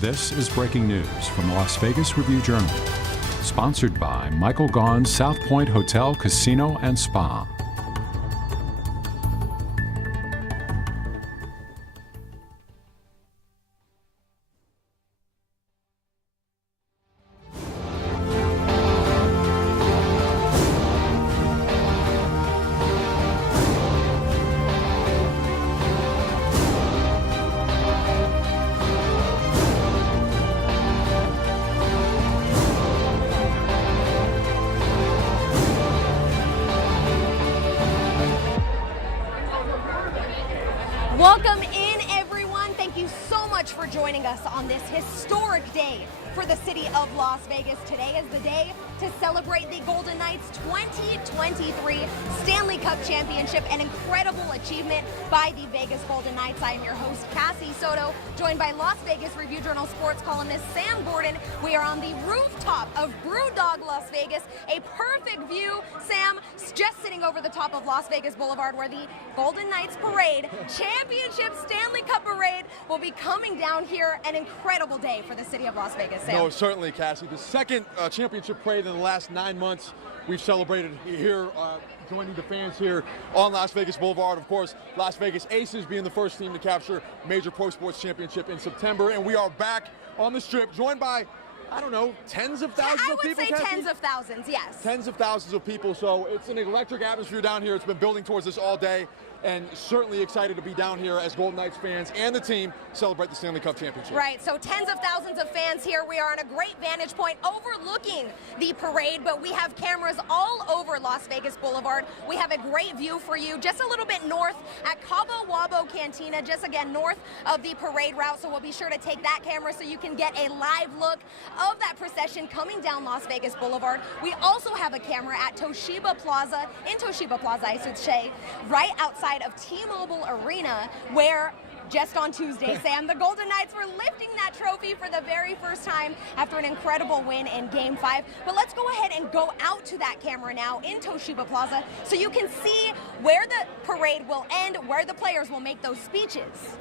This is breaking news from the Las Vegas Review-Journal, sponsored by Michael Gaughan's South Point Hotel, Casino, and Spa. Welcome in, everyone. Thank you so much for joining us on this historic day for the city of Las Vegas. Today is the day to celebrate the Golden Knights' 2023 Stanley Cup Championship, an incredible achievement by the Vegas Golden Knights. I am your host, Cassie Soto, joined by Las Vegas Review-Journal sports columnist Sam Gordon. We are on the rooftop of Brewdog Las Vegas, a perfect view, Sam, just sitting over the top of Las Vegas Boulevard, where the Golden Knights Parade, Championship Stanley Cup Parade, will be coming down here. An incredible day for the city of Las Vegas. Sam. No, certainly, Cassie. The second championship parade in the last 9 months we've celebrated here, joining the fans here on Las Vegas Boulevard. Of course, Las Vegas Aces being the first team to capture major pro sports championship in September. And we are back on the Strip, joined by, I don't know, tens of thousands of people? I would say tens of thousands, yes. Tens of thousands of people, so it's an electric atmosphere down here. It's been building towards this all day, and certainly excited to be down here as Golden Knights fans and the team celebrate the Stanley Cup Championship. Right, so tens of thousands of fans here. We are on a great vantage point overlooking the parade, but we have cameras all over Las Vegas Boulevard. We have a great view for you just a little bit north at Cabo Wabo Cantina, just again north of the parade route, so we'll be sure to take that camera so you can get a live look of that procession coming down Las Vegas Boulevard. We also have a camera at Toshiba Plaza, in Toshiba Plaza, I should say, right outside of T-Mobile Arena, where just on Tuesday, Sam, the Golden Knights were lifting that trophy for the very first time after an incredible win in Game 5. But let's go ahead and go out to that camera now in Toshiba Plaza so you can see where the parade will end, where the players will make those speeches.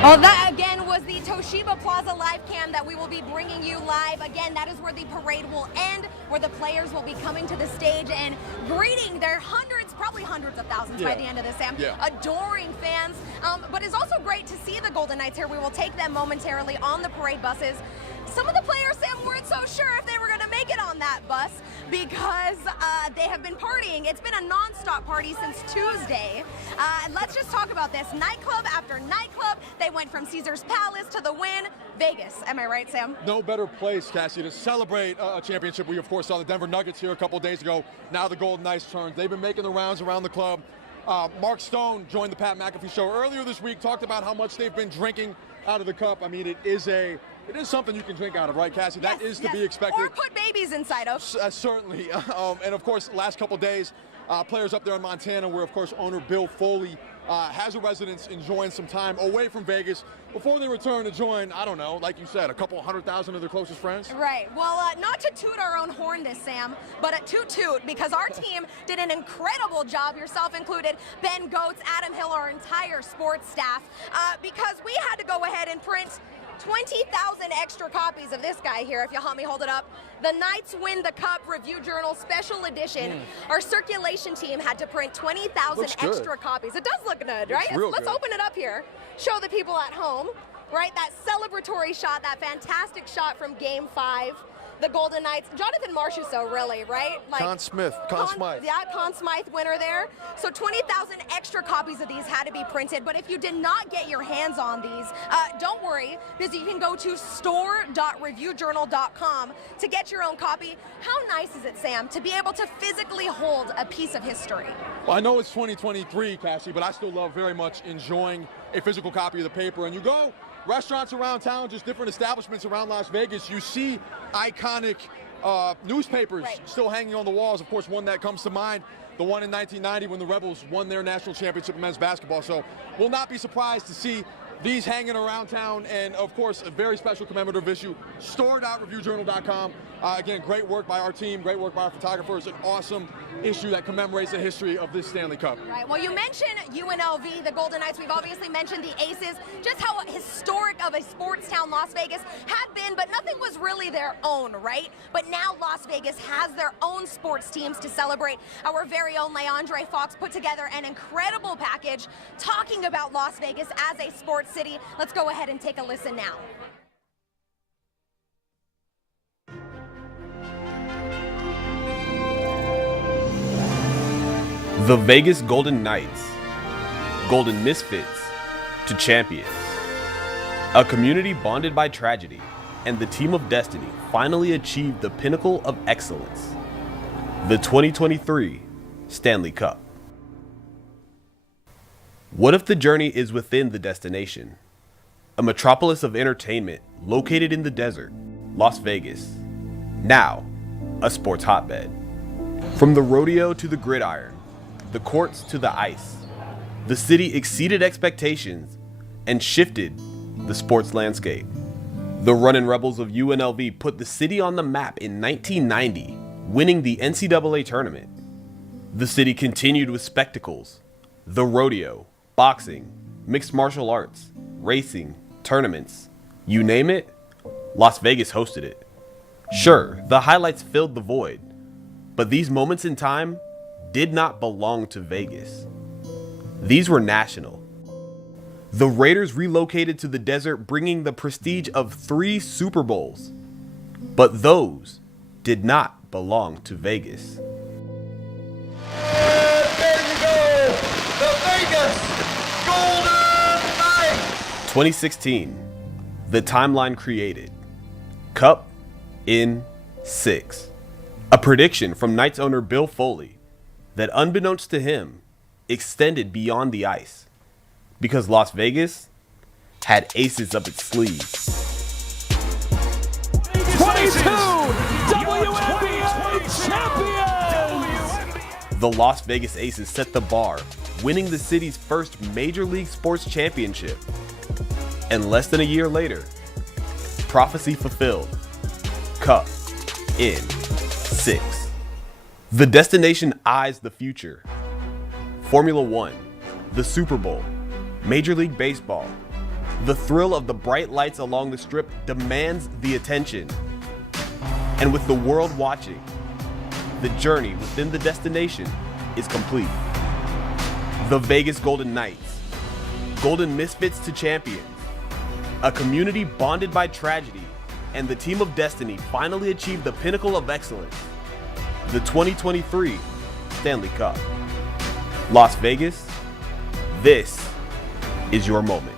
Well, that again was was the Toshiba Plaza live cam that we will be bringing you live. Again, that is where the parade will end, where the players will be coming to the stage and greeting their hundreds, probably hundreds of thousands by the end of this, Sam, adoring fans. But it's also great to see the Golden Knights here. We will take them momentarily on the parade buses. Some of the players, Sam, weren't so sure if they were going to make it on that bus because they have been partying. It's been a non-stop party since Tuesday. And let's just talk about this. Nightclub after nightclub. They went from Caesar's Palace to the Wynn, Vegas. Am I right, Sam? No better place, Cassie, to celebrate a championship. We, of course, saw the Denver Nuggets here a couple days ago. Now the Golden Knights turn. They've been making the rounds around the club. Mark Stone joined the Pat McAfee show earlier this week, talked about how much they've been drinking out of the cup. I mean, it is something you can drink out of, right, Cassie? That is to be expected. Or put babies inside of. Certainly. And, of course, last couple days, players up there in Montana where, of course, owner Bill Foley has a residence enjoying some time away from Vegas before they return to join, I don't know, like you said, a couple 100,000 of their closest friends. Right. Well, not to toot our own horn this, Sam, but a toot because our team did an incredible job, yourself included, Ben Goetz, Adam Hill, our entire sports staff, because we had to go ahead and print 20,000 extra copies of this guy here, if you'll help me hold it up. The Knights Win the Cup Review Journal Special Edition. Our circulation team had to print 20,000 extra copies. It does look good, right? Let's open it up here. Show the people at home, right? That celebratory shot, that fantastic shot from Game 5. The Golden Knights, Jonathan Marchessault, really, right? Like Conn Smythe. Yeah, Conn Smythe winner there. So 20,000 extra copies of these had to be printed, but if you did not get your hands on these, don't worry, because you can go to store.reviewjournal.com to get your own copy. How nice is it, Sam, to be able to physically hold a piece of history? Well, I know it's 2023, Cassie, but I still love very much enjoying a physical copy of the paper. And you go restaurants around town, just different establishments around Las Vegas, you see iconic newspapers still hanging on the walls. Of course, one that comes to mind, the one in 1990 when the Rebels won their national championship in men's basketball. So we'll not be surprised to see these hanging around town, and of course a very special commemorative issue, store.reviewjournal.com. Again, great work by our team, great work by our photographers, an awesome issue that commemorates the history of this Stanley Cup. Right, well, you mentioned UNLV, the Golden Knights. We've obviously mentioned the Aces, just how historic of a sports town Las Vegas had been, but nothing was really their own, right? But now Las Vegas has their own sports teams to celebrate. Our very own Leandre Fox put together an incredible package talking about Las Vegas as a sports city. Let's go ahead and take a listen now. The Vegas Golden Knights, Golden Misfits to champions. A community bonded by tragedy, and the team of destiny finally achieved the pinnacle of excellence. The 2023 Stanley Cup. What if the journey is within the destination? A metropolis of entertainment located in the desert, Las Vegas. Now, a sports hotbed. From the rodeo to the gridiron, the courts to the ice, the city exceeded expectations and shifted the sports landscape. The Runnin' Rebels of UNLV put the city on the map in 1990, winning the NCAA tournament. The city continued with spectacles, the rodeo, boxing, mixed martial arts, racing, tournaments, you name it, Las Vegas hosted it. Sure, the highlights filled the void, but these moments in time did not belong to Vegas. These were national. The Raiders relocated to the desert, bringing the prestige of 3 Super Bowls, but those did not belong to Vegas. There you go, the Vegas Golden Knights. 2016, the timeline created. Cup in 6. A prediction from Knights owner Bill Foley that, unbeknownst to him, extended beyond the ice because Las Vegas had aces up its sleeve. 22 WNBA champions! The Las Vegas Aces set the bar, winning the city's first Major League Sports championship. And less than a year later, prophecy fulfilled. Cup in 6. The destination eyes the future. Formula One, the Super Bowl, Major League Baseball, The thrill of the bright lights along the strip demands the attention. And with the world watching, the journey within the destination is complete. The Vegas Golden Knights, golden misfits to champions, a community bonded by tragedy, and the team of destiny finally achieved the pinnacle of excellence, the 2023 Stanley Cup. Las Vegas, this is your moment.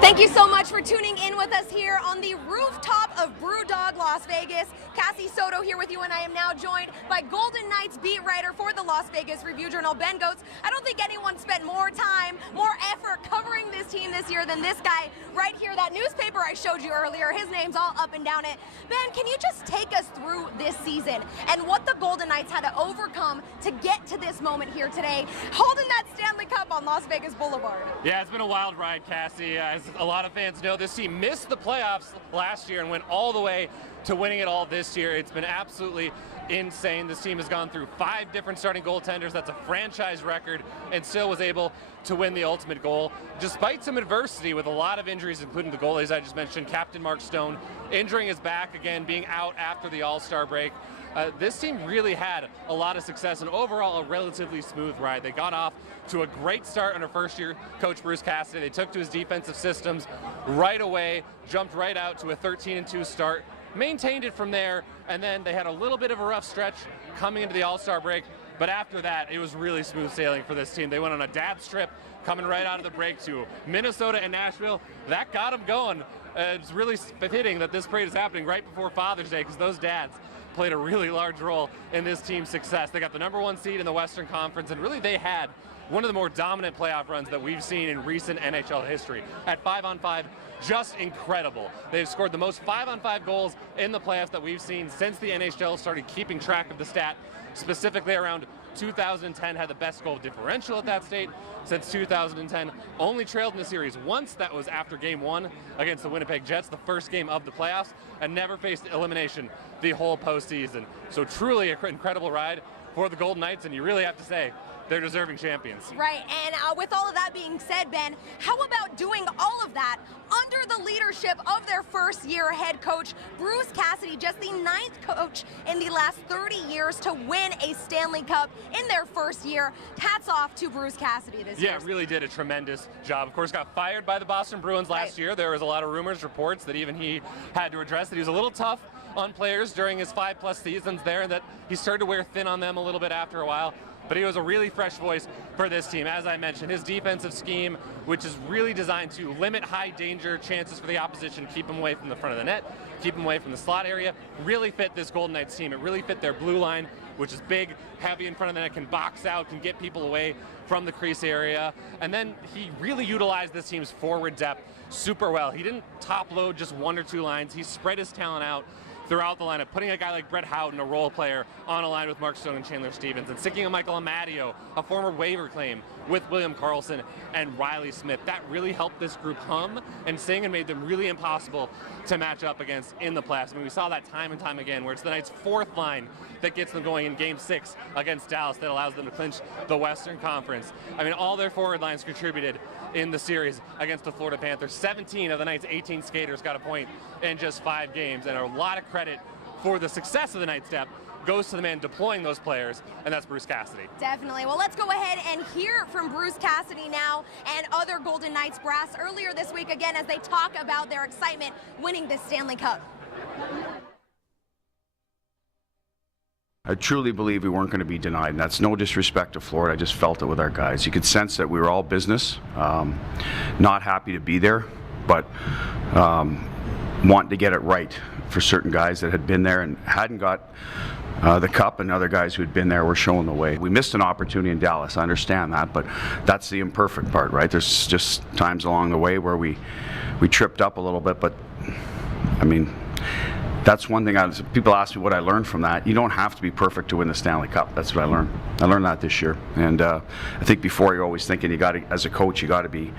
Thank you so much for tuning in with us here on the rooftop of Brewdog Las Vegas. Cassie Soto here with you, and I am now joined by Golden Knights beat writer for the Las Vegas Review-Journal, Ben Goetz. I don't think anyone spent more time, more effort covering this team this year than this guy right here. That newspaper I showed you earlier, his name's all up and down it. Ben, can you just take us through this season and what the Golden Knights had to overcome to get to this moment here today, holding that Stanley Cup on Las Vegas Boulevard? Yeah, it's been a wild ride, Cassie. As a lot of fans know, this team missed the playoffs last year and went all the way to winning it all this year. It's been absolutely insane. This team has gone through 5 different starting goaltenders. That's a franchise record, and still was able to win the ultimate goal, despite some adversity with a lot of injuries, including the goalies I just mentioned, Captain Mark Stone injuring his back again, being out after the All-Star break. This team really had a lot of success and overall a relatively smooth ride. They got off to a great start under first-year coach Bruce Cassidy. They took to his defensive systems right away, jumped right out to a 13-2 start, maintained it from there, and then they had a little bit of a rough stretch coming into the All-Star break. But after that, it was really smooth sailing for this team. They went on a dad strip coming right out of the break to Minnesota and Nashville. That got them going. It's really fitting that this parade is happening right before Father's Day, because those dads played a really large role in this team's success. They got the #1 seed in the Western Conference, and really they had one of the more dominant playoff runs that we've seen in recent NHL history. At 5-on-5, just incredible. They've scored the most 5-on-5 goals in the playoffs that we've seen since the NHL started keeping track of the stat. Specifically around 2010 had the best goal differential at that state since 2010. Only trailed in the series once, that was after Game 1 against the Winnipeg Jets, the first game of the playoffs, and never faced elimination the whole postseason. So truly an incredible ride for the Golden Knights, and you really have to say, they're deserving champions. Right, and with all of that being said, Ben, how about doing all of that under the leadership of their first-year head coach, Bruce Cassidy, just the 9th coach in the last 30 years to win a Stanley Cup in their first year. Hats off to Bruce Cassidy this year. Yeah, really did a tremendous job. Of course, got fired by the Boston Bruins last year. There was a lot of rumors, reports that even he had to address that he was a little tough on players during his 5+ seasons there, and that he started to wear thin on them a little bit after a while. But he was a really fresh voice for this team. As I mentioned, his defensive scheme, which is really designed to limit high danger chances for the opposition, keep them away from the front of the net, keep them away from the slot area, really fit this Golden Knights team. It really fit their blue line, which is big, heavy in front of the net, can box out, can get people away from the crease area. And then he really utilized this team's forward depth super well. He didn't top load just 1 or 2 lines. He spread his talent out throughout the lineup, putting a guy like Brett Houghton, a role player, on a line with Mark Stone and Chandler Stevens, and sticking a Michael Amadio, a former waiver claim, with William Karlsson and Riley Smith. That really helped this group hum and sing and made them really impossible to match up against in the playoffs. I mean, we saw that time and time again, where it's the Knights' 4th line that gets them going in Game 6 against Dallas that allows them to clinch the Western Conference. I mean, all their forward lines contributed in the series against the Florida Panthers. 17 of the Knights' 18 skaters got a point in just 5 games, and a lot of credit for the success of the Knights' depth goes to the man deploying those players, and that's Bruce Cassidy. Definitely. Well, let's go ahead and hear from Bruce Cassidy now and other Golden Knights brass earlier this week, again, as they talk about their excitement winning this Stanley Cup. I truly believe we weren't going to be denied, and that's no disrespect to Florida. I just felt it with our guys. You could sense that we were all business, not happy to be there, but wanting to get it right for certain guys that had been there and hadn't got the cup, and other guys who had been there were showing the way. We missed an opportunity in Dallas, I understand that, but that's the imperfect part, right? There's just times along the way where we tripped up a little bit, but I mean, that's one thing. People ask me what I learned from that. You don't have to be perfect to win the Stanley Cup. That's what I learned. I learned that this year. And I think before, you're always thinking you got to, as a coach, you got to be,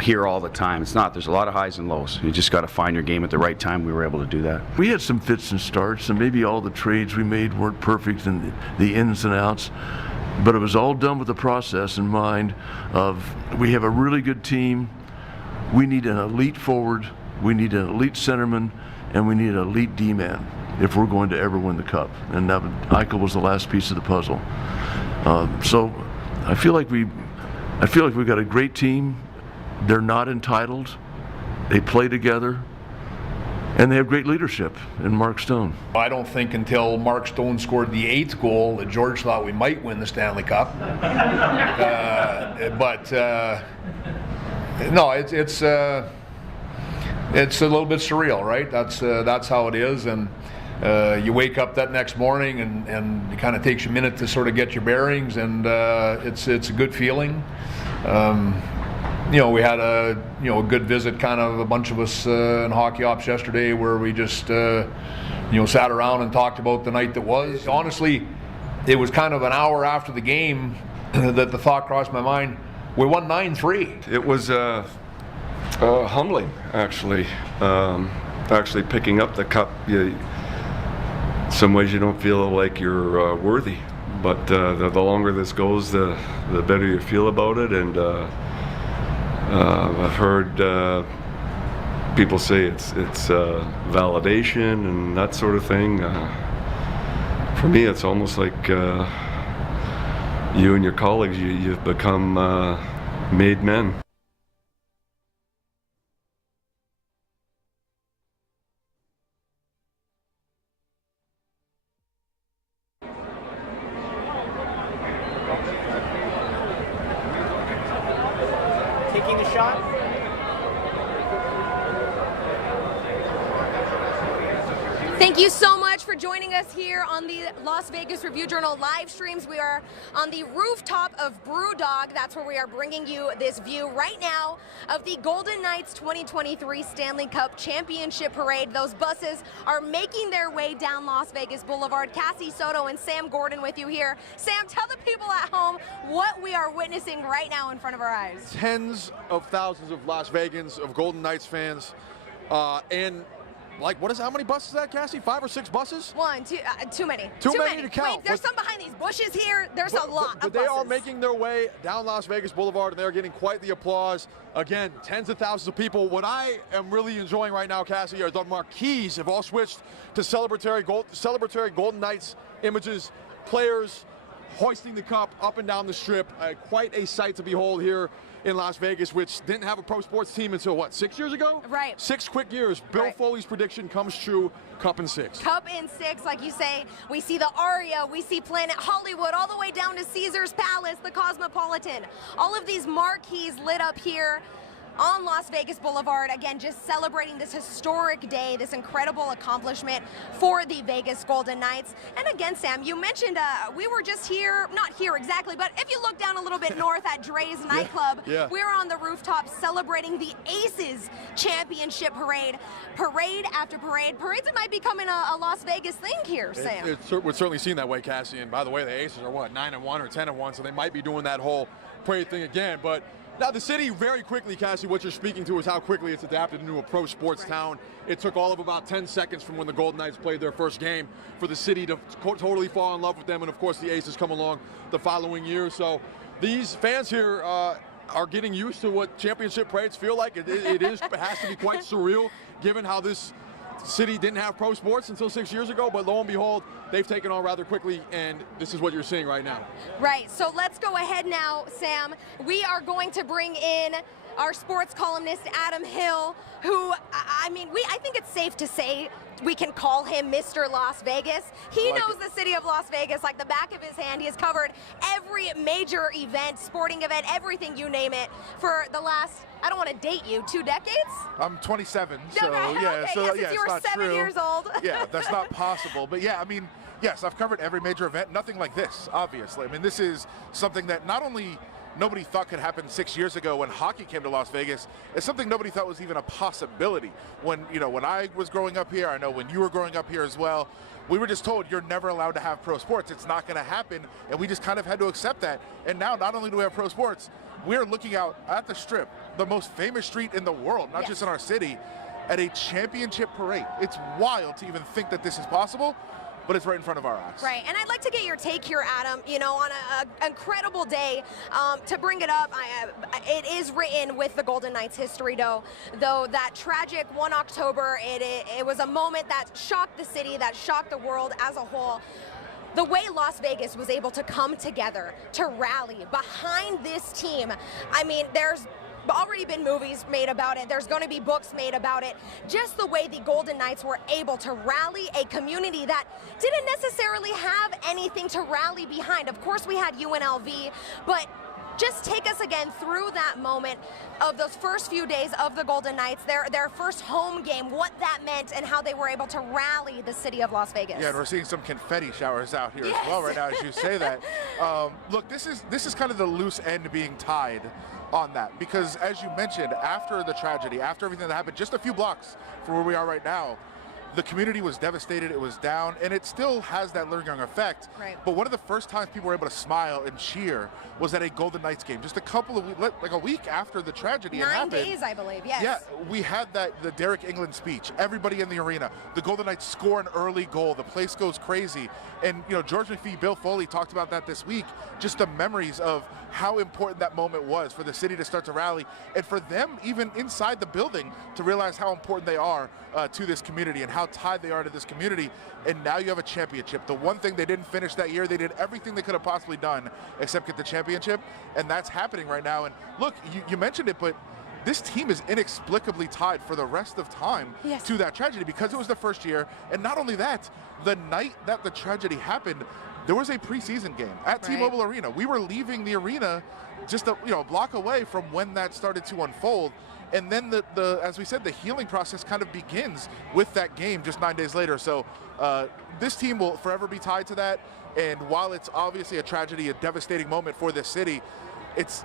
here all the time. It's not. There's a lot of highs and lows. You just got to find your game at the right time. We were able to do that. We had some fits and starts, and maybe all the trades we made weren't perfect and the ins and outs, but it was all done with the process in mind of we have a really good team. We need an elite forward. We need an elite centerman. And we need an elite D-man if we're going to ever win the Cup. And that Eichel was the last piece of the puzzle. So I feel like we've got a great team. They're not entitled. They play together. And they have great leadership in Mark Stone. I don't think until Mark Stone scored the 8th goal that George thought we might win the Stanley Cup. No, it's a little bit surreal, right? That's how it is, and you wake up that next morning, and it kind of takes you a minute to sort of get your bearings, and it's a good feeling. We had a good visit, kind of a bunch of us in hockey ops yesterday, where we just sat around and talked about the night that was. Honestly, it was kind of an hour after the game that the thought crossed my mind: we won 9-3. It was humbling, actually. Actually picking up the cup, some ways you don't feel like you're worthy, but the longer this goes, the better you feel about it. And I've heard people say it's validation and that sort of thing. For me, it's almost like you and your colleagues, you've become made men. Taking the shot. Thank you so much for joining us here on the Las Vegas Review-Journal live streams. We are on the rooftop of Brewdog. That's where we are bringing you this view right now of the Golden Knights 2023 Stanley Cup Championship Parade. Those buses are making their way down Las Vegas Boulevard. Cassie Soto and Sam Gordon with you here. Sam, tell the people at home what we are witnessing right now in front of our eyes. Tens of thousands of Las Vegans, of Golden Knights fans, and how many buses is that, Cassie? 5 or 6 buses? One, two, too many. Too many to count. Wait, there's some behind these bushes here. There's a lot of But buses. they are making their way down Las Vegas Boulevard, and they're getting quite the applause. Again, tens of thousands of people. What I am really enjoying right now, Cassie, are the marquees have all switched to celebratory Golden Knights images, players hoisting the cup up and down the strip. Quite a sight to behold here in Las Vegas, which didn't have a pro sports team until, 6 years ago? Right. 6 quick years. Bill Foley's prediction comes true, Cup in 6. Cup in 6, like you say. We see the Aria, we see Planet Hollywood, all the way down to Caesar's Palace, the Cosmopolitan. All of these marquees lit up here on Las Vegas Boulevard, again, just celebrating this historic day, this incredible accomplishment for the Vegas Golden Knights. And again, Sam, you mentioned we were just here, not here exactly, but if you look down a little bit north at Dre's nightclub, we're on the rooftop celebrating the Aces Championship Parade. Parade after parade. Parades might be becoming a Las Vegas thing here, Sam. We're certainly seeing that way, Cassie. And by the way, the Aces are 9-1 or 10-1, so they might be doing that whole parade thing again. But now the city, very quickly, Cassie, what you're speaking to is how quickly it's adapted into a pro sports town. It took all of about 10 seconds from when the Golden Knights played their first game for the city to totally fall in love with them. And of course, the Aces come along the following year. So these fans here are getting used to what championship parades feel like. It has to be quite surreal, given how this city didn't have pro sports until 6 years ago, but lo and behold, they've taken on rather quickly, and this is what you're seeing right now. Right, so let's go ahead now, Sam. We are going to bring in our sports columnist, Adam Hill, who, I think it's safe to say we can call him Mr. Las Vegas. He knows the city of Las Vegas like the back of his hand. He has covered every major event, sporting event, everything, you name it, for the last, I don't want to date you, 2 decades? I'm 27, so okay, yeah, okay, so yes, yeah, you it's were not 7 true. years old. Yeah, that's not possible. But yeah, yes, I've covered every major event. Nothing like this, obviously. This is something that not only nobody thought could happen 6 years ago when hockey came to Las Vegas is something nobody thought was even a possibility. When I was growing up here, I know when you were growing up here as well, we were just told you're never allowed to have pro sports. It's not going to happen, and we just kind of had to accept that. And now not only do we have pro sports, we're looking out at the Strip, the most famous street in the world, not just in our city, at a championship parade. It's wild to even think that this is possible, but it's right in front of our eyes. Right, and I'd like to get your take here, Adam, on an incredible day. To bring it up, it is written with the Golden Knights history, though that tragic 1 October, it was a moment that shocked the city, that shocked the world as a whole. The way Las Vegas was able to come together, to rally behind this team, I mean, there's already been movies made about it. There's going to be books made about it. Just the way the Golden Knights were able to rally a community that didn't necessarily have anything to rally behind. Of course, we had UNLV, but just take us again through that moment of those first few days of the Golden Knights, their first home game, what that meant and how they were able to rally the city of Las Vegas. Yeah, and we're seeing some confetti showers out here as well right now as you say that. Look, this is kind of the loose end being tied on that, because as you mentioned, after the tragedy, after everything that happened just a few blocks from where we are right now, the community was devastated, it was down, and it still has that lingering effect. Right. But one of the first times people were able to smile and cheer was at a Golden Knights game, just a couple of weeks, like a week after the tragedy had happened. 9 days, I believe, yes. Yeah, we had the Derek England speech, everybody in the arena, the Golden Knights score an early goal, the place goes crazy. And George McPhee, Bill Foley talked about that this week, just the memories of how important that moment was for the city to start to rally, and for them even inside the building to realize how important they are to this community and how tied they are to this community. And now you have a championship. The one thing they didn't finish that year, they did everything they could have possibly done except get the championship, and that's happening right now. And look, you mentioned it, but this team is inexplicably tied for the rest of time to that tragedy, because it was the first year. And not only that, the night that the tragedy happened, there was a preseason game at T-Mobile Arena. We were leaving the arena just a block away from when that started to unfold. And then as we said, the healing process kind of begins with that game just 9 days later. So this team will forever be tied to that. And while it's obviously a tragedy, a devastating moment for this city, it's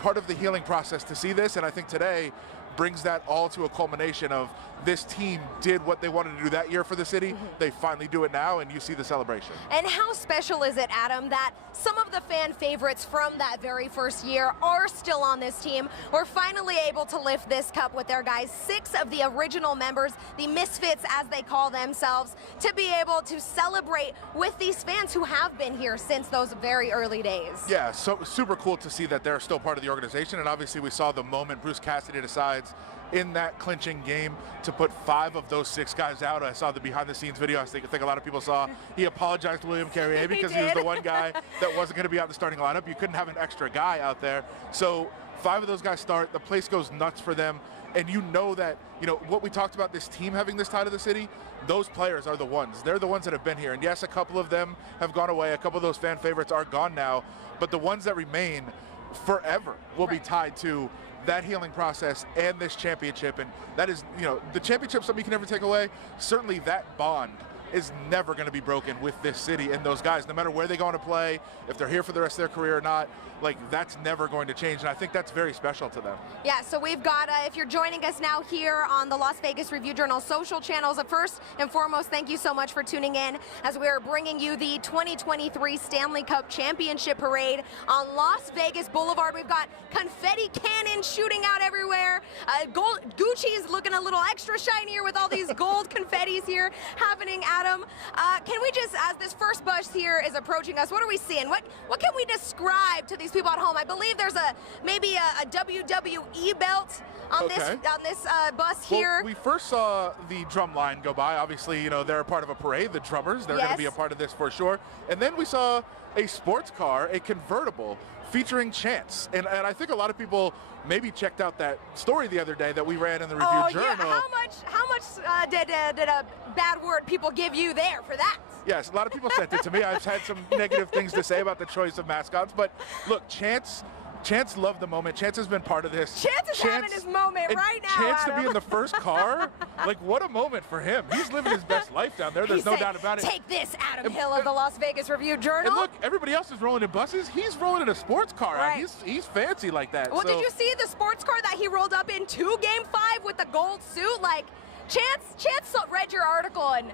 part of the healing process to see this. And I think today brings that all to a culmination of this team did what they wanted to do that year for the city. They finally do it now, and you see the celebration. And how special is it, Adam, that some of the fan favorites from that very first year are still on this team? We're finally able to lift this cup with their guys, 6 of the original members, the Misfits as they call themselves, to be able to celebrate with these fans who have been here since those very early days. Yeah, so super cool to see that they're still part of the organization. And obviously we saw the moment Bruce Cassidy decides in that clinching game to put 5 of those 6 guys out. I saw the behind-the-scenes video. I think a lot of people saw. He apologized to William Carrier because he was the one guy that wasn't going to be out in the starting lineup. You couldn't have an extra guy out there. So 5 of those guys start. The place goes nuts for them. And that, what we talked about, this team having this tie to the city, those players are the ones. They're the ones that have been here. And yes, a couple of them have gone away. A couple of those fan favorites are gone now. But the ones that remain forever will be tied to that healing process and this championship. And that is, the championship, something you can never take away. Certainly that bond is never going to be broken with this city and those guys, no matter where they go on to play, if they're here for the rest of their career or not. Like, that's never going to change, and I think that's very special to them. Yeah, so we've got, if you're joining us now here on the Las Vegas Review-Journal social channels, first and foremost, thank you so much for tuning in as we are bringing you the 2023 Stanley Cup Championship Parade on Las Vegas Boulevard. We've got confetti cannons shooting out everywhere. Gucci's looking a little extra shinier with all these gold confettis here happening, Adam. Can we just, as this first bus here is approaching us, what are we seeing? What can we describe to these people at home? I believe there's maybe a WWE belt on this bus here. Well, we first saw the drum line go by. Obviously, they're a part of a parade, the drummers. They're going to be a part of this for sure. And then we saw a sports car, a convertible, featuring Chance. And I think a lot of people maybe checked out that story the other day that we ran in the Review-Journal. Yeah. How much did a bad word people give you there for that? Yes, a lot of people sent it to me. I've had some negative things to say about the choice of mascots. But look, Chance Chance loved the moment. Chance has been part of this. Chance is having his moment and right now, Chance Adam. to be in the first car, like what a moment for him. He's living his best life down there. There's no doubt about it. Take this, Adam Hill of the Las Vegas Review-Journal. And look, everybody else is rolling in buses. He's rolling in a sports car. Right. He's fancy like that. Well, so. did you see the sports car that he rolled up into Game 5 with the gold suit? Like, Chance read your article and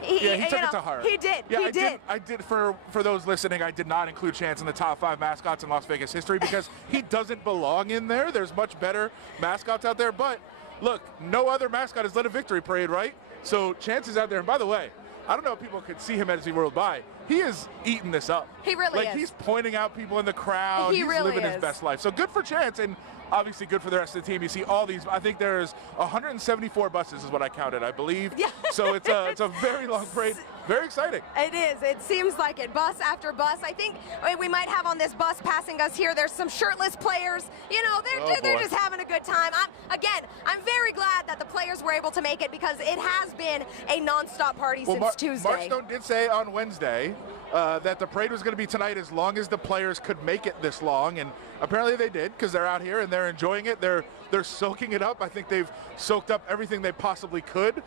he took it to heart. He did. Yeah, he did. I did. For those listening, I did not include Chance in the top 5 mascots in Las Vegas history because he doesn't belong in there. There's much better mascots out there. But look, no other mascot has led a victory parade, right? So Chance is out there. And by the way, I don't know if people could see him as he rolled by. He is eating this up. He really is. is. He's pointing out people in the crowd. He's really living his best life. So good for Chance, and obviously good for the rest of the team. You see all these. I think there's 174 buses is what I counted, I believe. Yeah. So it's a very long parade. Very exciting. It is. It seems like it. Bus after bus. I think we might have on this bus passing us here. There's some shirtless players. You know, they're just having a good time. I'm very glad that the players were able to make it because it has been a nonstop party since Tuesday. Marchstone did say on Wednesday that the parade was going to be tonight as long as the players could make it this long, and apparently they did because they're out here and they're enjoying it. They're soaking it up. I think they've soaked up everything they possibly could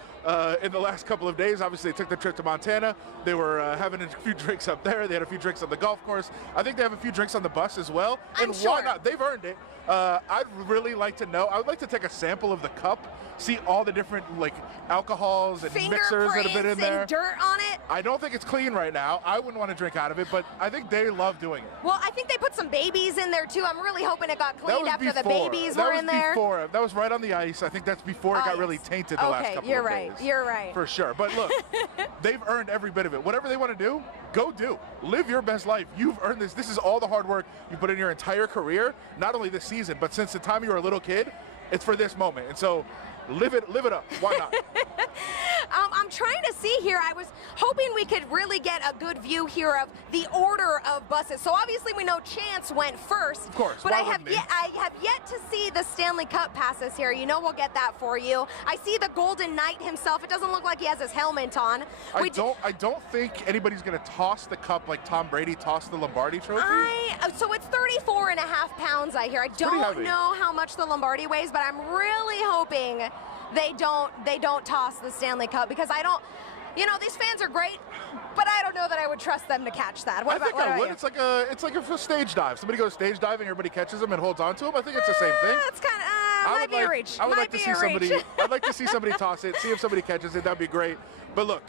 in the last couple of days. Obviously, they took the trip to Montana. They were having a few drinks up there. They had a few drinks on the golf course. I think they have a few drinks on the bus as well. I'm and sure. Why not? They've earned it. I'd really like to know. I would like to take a sample of the cup, see all the different alcohols and mixers that have been in there. And dirt on it. I don't think it's clean right now. I wouldn't want to drink out of it, but I think they love doing it. Well, I think they put some babies in there too. I'm really hoping it got cleaned after the babies that were was in there. Before. That was right on the ice. I think that's before it got really tainted the last couple of days. You're right. You're right. For sure. But look, they've earned every bit of it. Whatever they want to do, go do. Live your best life. You've earned this. This is all the hard work you put in your entire career, not only this season, but since the time you were a little kid. It's for this moment. And so live it up. Why not? I'm trying to see here. I was hoping we could really get a good view here of the order of buses. So obviously we know Chance went first. Of course. But I have yet to see the Stanley Cup passes here. You know we'll get that for you. I see the Golden Knight himself. It doesn't look like he has his helmet on. I don't think anybody's going to toss the cup like Tom Brady tossed the Lombardi trophy. So it's 34.5 pounds, I hear. I don't know how much the Lombardi weighs, but I'm really hoping they don't toss the Stanley Cup because I don't. You know, these fans are great, but I don't know that I would trust them to catch that. I think I would. It's like a stage dive. Somebody goes stage diving, everybody catches them and holds on to them. I think it's the same thing. It's kind of might be a reach. I would like to see somebody. I'd like to see somebody toss it, see if somebody catches it. That'd be great. But look,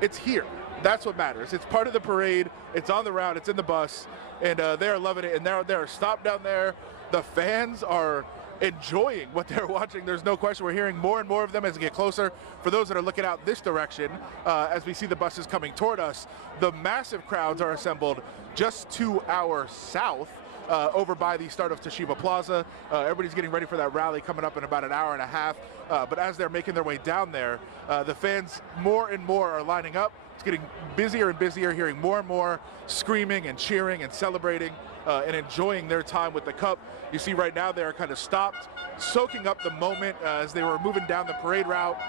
it's here. That's what matters. It's part of the parade. It's on the route. It's in the bus, and they are loving it. And they're stopped down there. The fans are enjoying what they're watching. There's no question. We're hearing more and more of them as we get closer. For those that are looking out this direction, as we see the buses coming toward us, the massive crowds are assembled just to our south, over by the start of Toshiba Plaza. Everybody's getting ready for that rally coming up in about an hour and a half. But as they're making their way down there, the fans more and more are lining up. It's getting busier and busier, hearing more and more screaming and cheering and celebrating and enjoying their time with the cup. You see right now they are kind of stopped, soaking up the moment as they were moving down the parade route.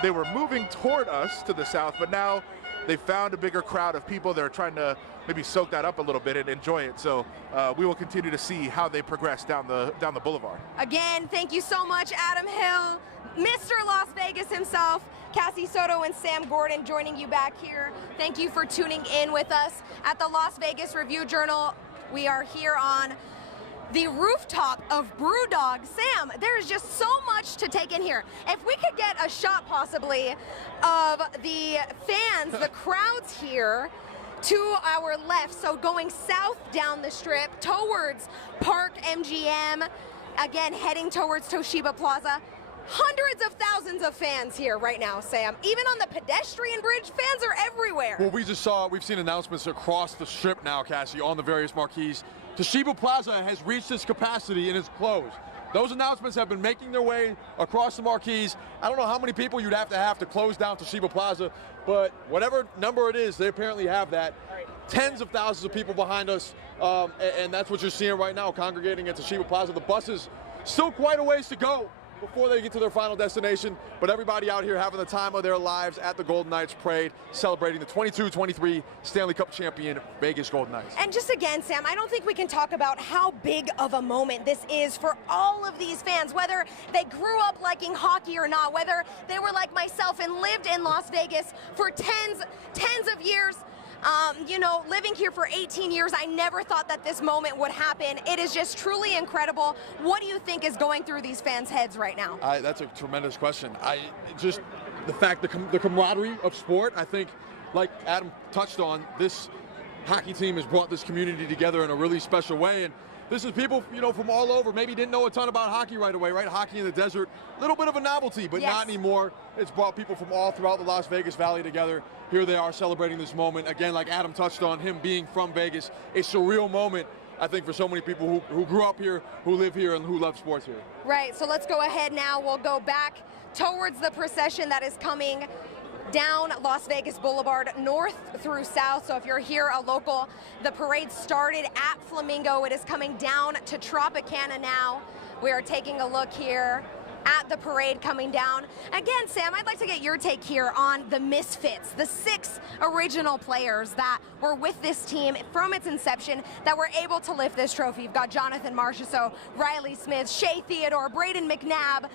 They were moving toward us to the south, but now they found a bigger crowd of people. They're trying to maybe soak that up a little bit and enjoy it. So we will continue to see how they progress down the boulevard. Again, thank you so much, Adam Hill, Mr. Las Vegas himself, Cassie Soto and Sam Gordon joining you back here. Thank you for tuning in with us at the Las Vegas Review-Journal. We are here on the rooftop of Brewdog. Sam, there is just so much to take in here. If we could get a shot possibly of the fans, the crowds here to our left, so going south down the strip towards Park MGM, again heading towards Toshiba Plaza. Hundreds of thousands of fans here right now, Sam. Even on the pedestrian bridge, fans are everywhere. Well, we've seen announcements across the strip now, Cassie, on the various marquees. Toshiba Plaza has reached its capacity and is closed. Those announcements have been making their way across the marquees. I don't know how many people you'd have to close down Toshiba Plaza, but whatever number it is, they apparently have that. Tens of thousands of people behind us, and that's what you're seeing right now, congregating at Toshiba Plaza. The bus is still quite a ways to go before they get to their final destination, but everybody out here having the time of their lives at the Golden Knights Parade, celebrating the 22-23 Stanley Cup champion Vegas Golden Knights. And just again, Sam, I don't think we can talk about how big of a moment this is for all of these fans, whether they grew up liking hockey or not, whether they were like myself and lived in Las Vegas for tens of years. You know, living here for 18 years, I never thought that this moment would happen. It is just truly incredible. What do you think is going through these fans' heads right now? That's a tremendous question. Just the fact, the camaraderie of sport, I think, like Adam touched on, this hockey team has brought this community together in a really special way. And this is people, you know, from all over, maybe didn't know a ton about hockey right away, right? Hockey in the desert, a little bit of a novelty, but not anymore. It's brought people from all throughout the Las Vegas Valley together. Here they are celebrating this moment. Again, like Adam touched on, him being from Vegas, a surreal moment, I think, for so many people who grew up here, who live here, and who love sports here. Right, so let's go ahead now. We'll go back towards the procession that is coming down Las Vegas Boulevard, north through south. So if you're here, a local, the parade started at Flamingo. It is coming down to Tropicana now. We are taking a look here at the parade coming down. Again, Sam, I'd like to get your take here on the misfits, the 6 original players that were with this team from its inception that were able to lift this trophy. You've got Jonathan Marchessault, Riley Smith, Shea Theodore, Braden McNabb,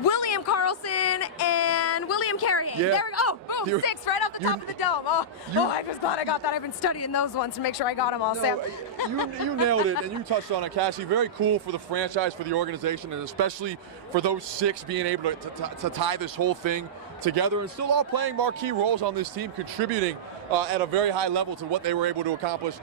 William Karlsson, and William Carrihan. Yeah. There we go. Oh, boom, 6 right off the top of the dome. Oh, I was glad I got that. I've been studying those ones to make sure I got them all, Sam. You nailed it, and you touched on it, Cassie. Very cool for the franchise, for the organization, and especially for those 6 being able to tie this whole thing together and still all playing marquee roles on this team, contributing at a very high level to what they were able to accomplish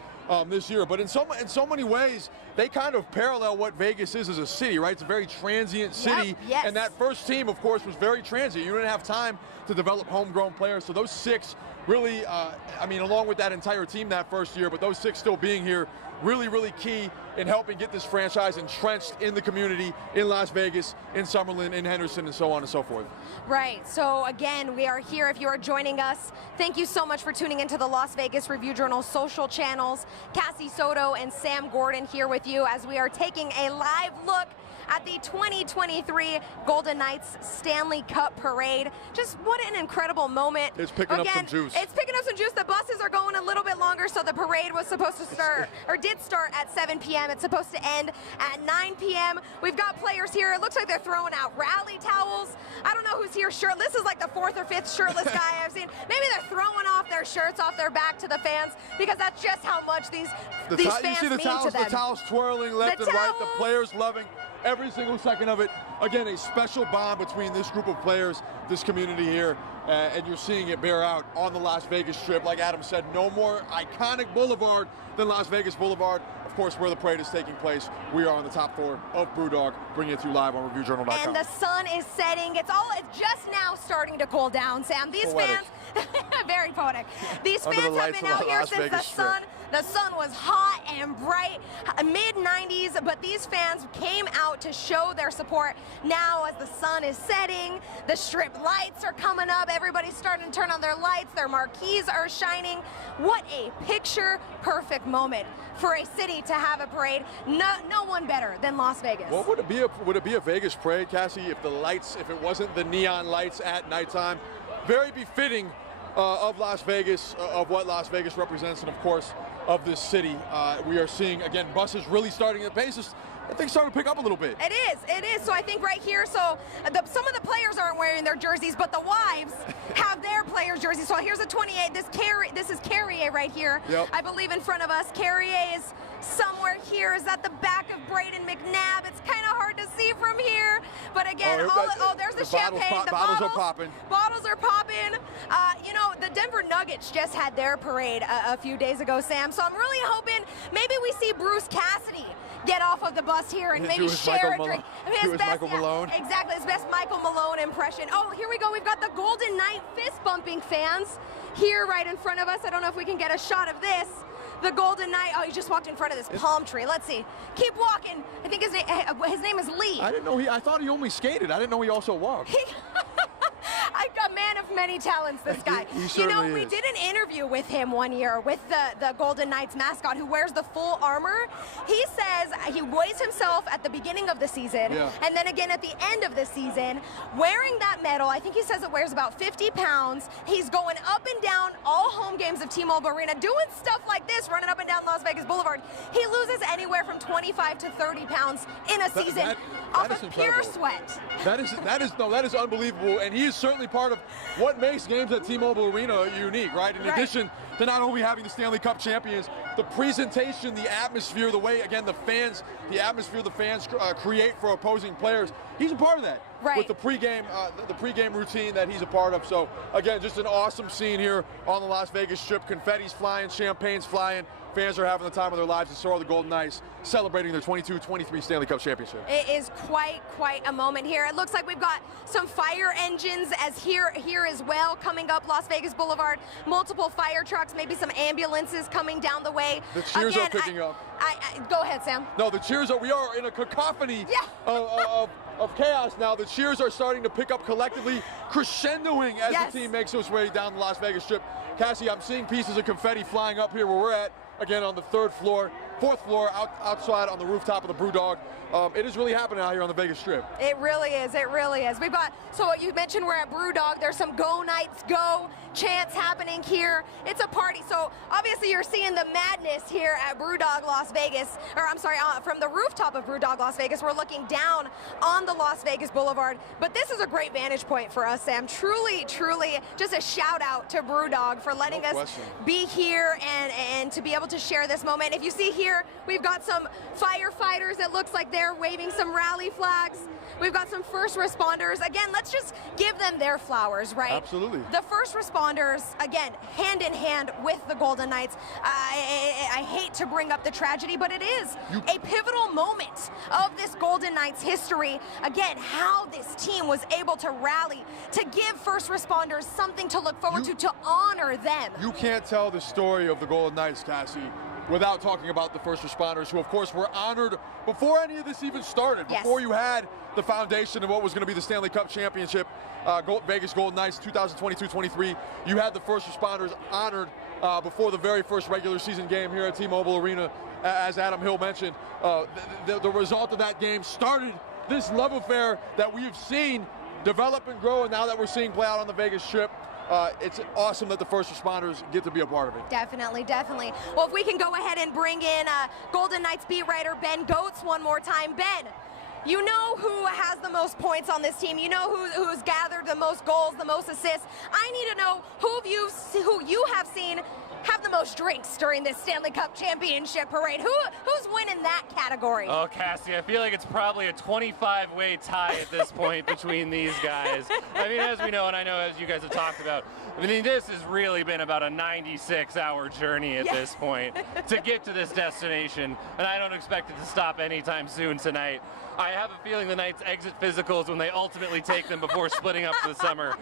this year. But in so many ways, they kind of parallel what Vegas is as a city, right? It's a very transient city, and that first team, of course, was very transient. You didn't have time to develop homegrown players, so those 6 really, I mean, along with that entire team that first year, but those 6 still being here, really, really key in helping get this franchise entrenched in the community, in Las Vegas, in Summerlin, in Henderson, and so on and so forth. Right, so again, we are here. If you are joining us, thank you so much for tuning into the Las Vegas Review-Journal social channels. Cassie Soto and Sam Gordon here with you as we are taking a live look at the 2023 Golden Knights Stanley Cup Parade. Just what an incredible moment. It's picking up some juice. It's picking up some juice. The buses are going a little bit longer, so the parade was supposed to start, or did start at 7 p.m. It's supposed to end at 9 p.m. We've got players here. It looks like they're throwing out rally towels. I don't know who's here shirtless. This is like the 4th or 5th shirtless guy I've seen. Maybe they're throwing off their shirts off their back to the fans, because that's just how much these fans you see the mean towels, to them. the towels twirling left and right, the players loving every single second of it. Again, a special bond between this group of players, this community here, and you're seeing it bear out on the Las Vegas Strip. Like Adam said, no more iconic boulevard than Las Vegas Boulevard. Of course, where the parade is taking place, we are on the top floor of Brewdog, bringing it to you live on ReviewJournal.com. And the sun is setting. It's just now starting to cool down, Sam. These fans, very poetic. These fans have been out here since the sun was hot and bright, mid-90s, but these fans came out to show their support. Now, as the sun is setting, the strip lights are coming up. Everybody's starting to turn on their lights. Their marquees are shining. What a picture-perfect moment for a city to have a parade. No one better than Las Vegas. Well, would it be a Vegas parade, Cassie, if it wasn't the neon lights at nighttime? Very befitting of Las Vegas, of what Las Vegas represents, and of course of this city. We are seeing, again, buses really starting at paces. I think starting to pick up a little bit. It is. So I think right here, some of the players aren't wearing their jerseys, but the wives have their players' jerseys. So here's a 28. This is Carrier right here. Yep. I believe in front of us. Carrier is somewhere here. Is that the back of Braden McNabb? It's kind of hard to see from here. But again, there's the champagne. The bottles are popping. Bottles are popping. You know, the Denver Nuggets just had their parade a few days ago, Sam. So I'm really hoping maybe we see Bruce Cassidy get off of the bus here and maybe share a drink. Michael Malone. Exactly, his best Michael Malone impression. Oh, here we go. We've got the Golden Knight fist-bumping fans here right in front of us. I don't know if we can get a shot of this. The Golden Knight. Oh, he just walked in front of this palm tree. Let's see. Keep walking. I think his name is Lee. I didn't know I thought he only skated. I didn't know he also walked. A man of many talents, this guy. He you certainly know, we is. did an interview with him one year with the Golden Knights mascot who wears the full armor. He says he weighs himself at the beginning of the season and then again at the end of the season, wearing that medal. I think he says it wears about 50 pounds. He's going up and down all home games of T-Mobile Arena, doing stuff like this, running up and down Las Vegas Boulevard. He loses anywhere from 25 to 30 pounds in a season off of pure sweat. That is unbelievable, and he is certainly part of what makes games at T-Mobile Arena unique, right? In addition to not only having the Stanley Cup champions, the presentation, the atmosphere, the way, again, the atmosphere the fans create for opposing players. He's a part of that. With the pregame routine that he's a part of. So again, just an awesome scene here on the Las Vegas Strip. Confetti's flying, champagne's flying. Fans are having the time of their lives, and so are the Golden Knights, celebrating their 22-23 Stanley Cup championship. It is quite a moment here. It looks like we've got some fire engines as here as well coming up Las Vegas Boulevard. Multiple fire trucks, maybe some ambulances coming down the way. The cheers are picking up. Go ahead, Sam. No, the cheers we are in a cacophony of chaos now. The cheers are starting to pick up collectively, crescendoing as the team makes its way down the Las Vegas Strip. Cassie, I'm seeing pieces of confetti flying up here where we're at, again on the fourth floor, outside on the rooftop of the Brewdog. It is really happening out here on the Vegas Strip. It really is. We've got, so you mentioned we're at Brewdog. There's some Go Knights Go chants happening here. It's a party. So obviously you're seeing the madness here at Brewdog Las Vegas, or I'm sorry, from the rooftop of Brewdog Las Vegas. We're looking down on the Las Vegas Boulevard. But this is a great vantage point for us, Sam. Truly, just a shout out to Brewdog for letting us be here and to be able to share this moment. If you see here, we've got some firefighters. It looks like they're waving some rally flags. We've got some first responders. Again, let's just give them their flowers, right? Absolutely. The first responders, again, hand in hand with the Golden Knights. I hate to bring up the tragedy, but it is a pivotal moment of this Golden Knights history. Again, how this team was able to rally, to give first responders something to look forward to honor them. You can't tell the story of the Golden Knights, Cassie, without talking about the first responders who, of course, were honored before any of this even started, before you had the foundation of what was going to be the Stanley Cup championship, Vegas Golden Knights 2022-23. You had the first responders honored before the very first regular season game here at T-Mobile Arena. As Adam Hill mentioned, the result of that game started this love affair that we've seen develop and grow, and now that we're seeing play out on the Vegas Strip. It's awesome that the first responders get to be a part of it. Definitely. Well, if we can go ahead and bring in Golden Knights beat writer Ben Goetz one more time. Ben, you know who has the most points on this team. You know who's gathered the most goals, the most assists. I need to know who you have seen have the most drinks during this Stanley Cup championship parade. Who's winning that category? Oh, Cassie, I feel like it's probably a 25-way tie at this point between these guys. I mean, as we know, and I know as you guys have talked about, I mean, this has really been about a 96-hour journey at this point to get to this destination, and I don't expect it to stop anytime soon tonight. I have a feeling the Knights' exit physicals, when they ultimately take them before splitting up for the summer,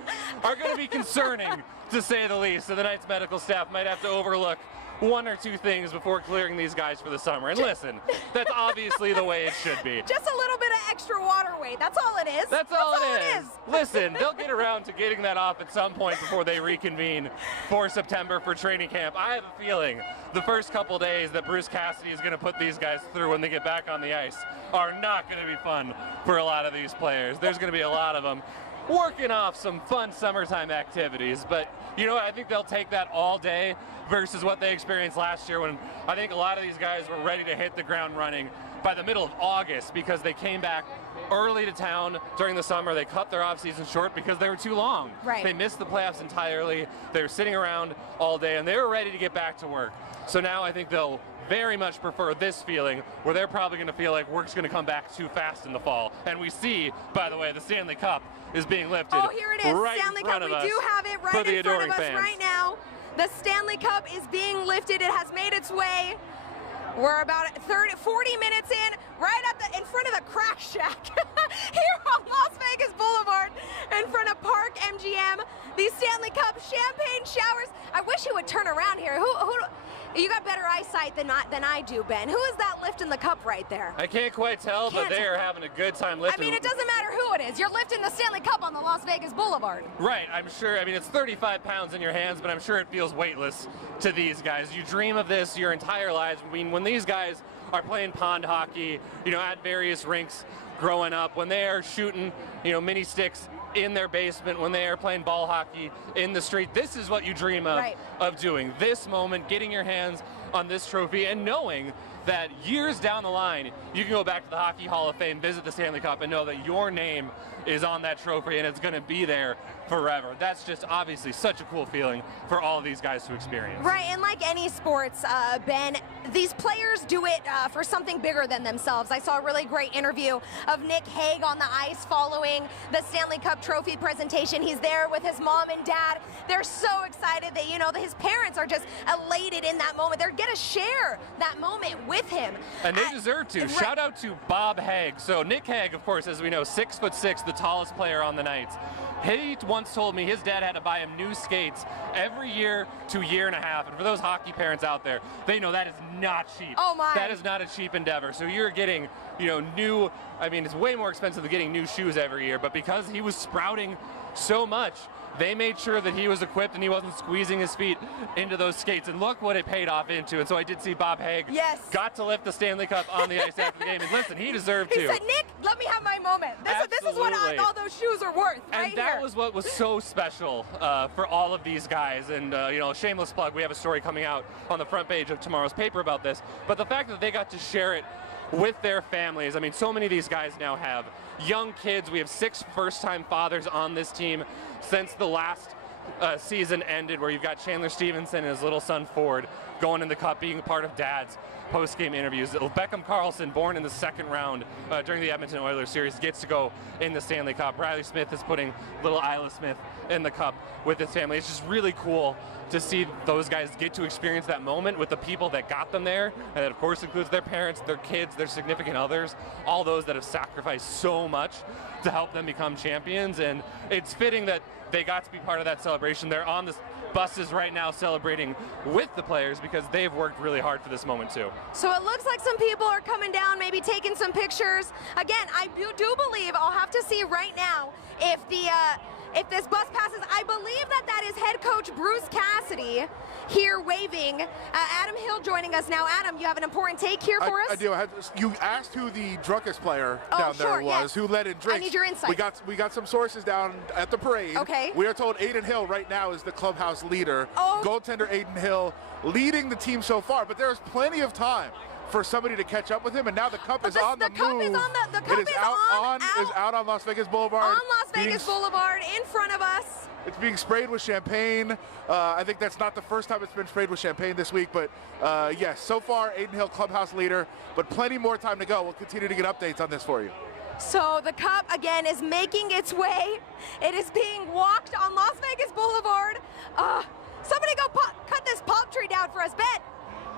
are going to be concerning, to say the least. So the Knights' medical staff might have to overlook one or two things before clearing these guys for the summer. And listen, that's obviously the way it should be. Just a little bit of extra water weight. That's all it is. That's all it is. Listen, they'll get around to getting that off at some point before they reconvene for September for training camp. I have a feeling the first couple days that Bruce Cassidy is going to put these guys through when they get back on the ice are not going to be fun for a lot of these players. There's going to be a lot of them working off some fun summertime activities, but you know what, I think they'll take that all day versus what they experienced last year when I think a lot of these guys were ready to hit the ground running by the middle of August because they came back early to town during the summer. They cut their off-season short because they were too long. They missed the playoffs entirely. They were sitting around all day and they were ready to get back to work. So now I think they'll very much prefer this feeling where they're probably going to feel like work's going to come back too fast in the fall. And we see, by the way, the Stanley Cup is being lifted. Oh, here it is, right Stanley in front Cup. of us We do have it right in front of us right now. The Stanley Cup is being lifted. It has made its way. We're about 40 minutes in front of the Crack Shack here on Las Vegas Boulevard in front of Park MGM. The Stanley Cup champagne showers. I wish he would turn around here. You got better eyesight than I do, Ben. Who is that lifting the cup right there? I can't quite tell, but they are having a good time lifting. I mean, it doesn't matter who it is. You're lifting the Stanley Cup on the Las Vegas Boulevard. Right, I'm sure. I mean, it's 35 pounds in your hands, but I'm sure it feels weightless to these guys. You dream of this your entire lives. I mean, when these guys are playing pond hockey, at various rinks growing up, when they are shooting, mini sticks in their basement, when they are playing ball hockey in the street, this is what you dream of doing. This moment, getting your hands on this trophy and knowing that years down the line, you can go back to the Hockey Hall of Fame, visit the Stanley Cup, and know that your name is on that trophy and it's going to be there forever. That's just obviously such a cool feeling for all of these guys to experience. Right, and like any sports, Ben, these players do it for something bigger than themselves. I saw a really great interview of Nick Hague on the ice following the Stanley Cup trophy presentation. He's there with his mom and dad. They're so excited that, that his parents are just elated in that moment. They're going to share that moment with him. And they deserve to. Shout out to Bob Hague. So Nick Hague, of course, as we know, 6'6", the tallest player on the Knights. He once told me his dad had to buy him new skates every year to year and a half. And for those hockey parents out there, they know that is not cheap. Oh my. That is not a cheap endeavor. So you're getting, new, it's way more expensive than getting new shoes every year. But because he was sprouting so much, they made sure that he was equipped and he wasn't squeezing his feet into those skates. And look what it paid off into. And so I did see Bob Hague got to lift the Stanley Cup on the ice after the game. And listen, he deserved to. He said, Nick, let me have my moment. This is what all those shoes are worth, and that was what was so special for all of these guys. And, shameless plug, we have a story coming out on the front page of tomorrow's paper about this. But the fact that they got to share it with their families. I mean, so many of these guys now have young kids. We have 6 first-time fathers on this team since the last season ended, where you've got Chandler Stevenson and his little son Ford going in the Cup, being part of Dad's post-game interviews. Beckham Carlson, born in the second round during the Edmonton Oilers series, gets to go in the Stanley Cup. Riley Smith is putting little Isla Smith in the Cup with his family. It's just really cool to see those guys get to experience that moment with the people that got them there. And that, of course, includes their parents, their kids, their significant others, all those that have sacrificed so much to help them become champions. And it's fitting that they got to be part of that celebration. They're on the buses right now celebrating with the players because they've worked really hard for this moment too. So it looks like some people are coming down, maybe taking some pictures. Again, I do believe, I'll have to see right now if this bus passes. I believe that is head coach Bruce Cassidy here waving. Adam Hill joining us now. Adam, you have an important take here for us? I do. You asked who the drunkest player down there was, who led in drinks. I need your insight. We got some sources down at the parade. Okay. We are told Aiden Hill right now is the clubhouse leader. Goaltender Aiden Hill leading the team so far, but there's plenty of time for somebody to catch up with him, and now the cup is on the move. The cup is out on Las Vegas Boulevard. On Las Vegas Boulevard, in front of us. It's being sprayed with champagne. I think that's not the first time it's been sprayed with champagne this week, but yes, so far Aiden Hill clubhouse leader, but plenty more time to go. We'll continue to get updates on this for you. So the cup, again, is making its way. It is being walked on Las Vegas Boulevard. Somebody go cut this palm tree down for us, Ben.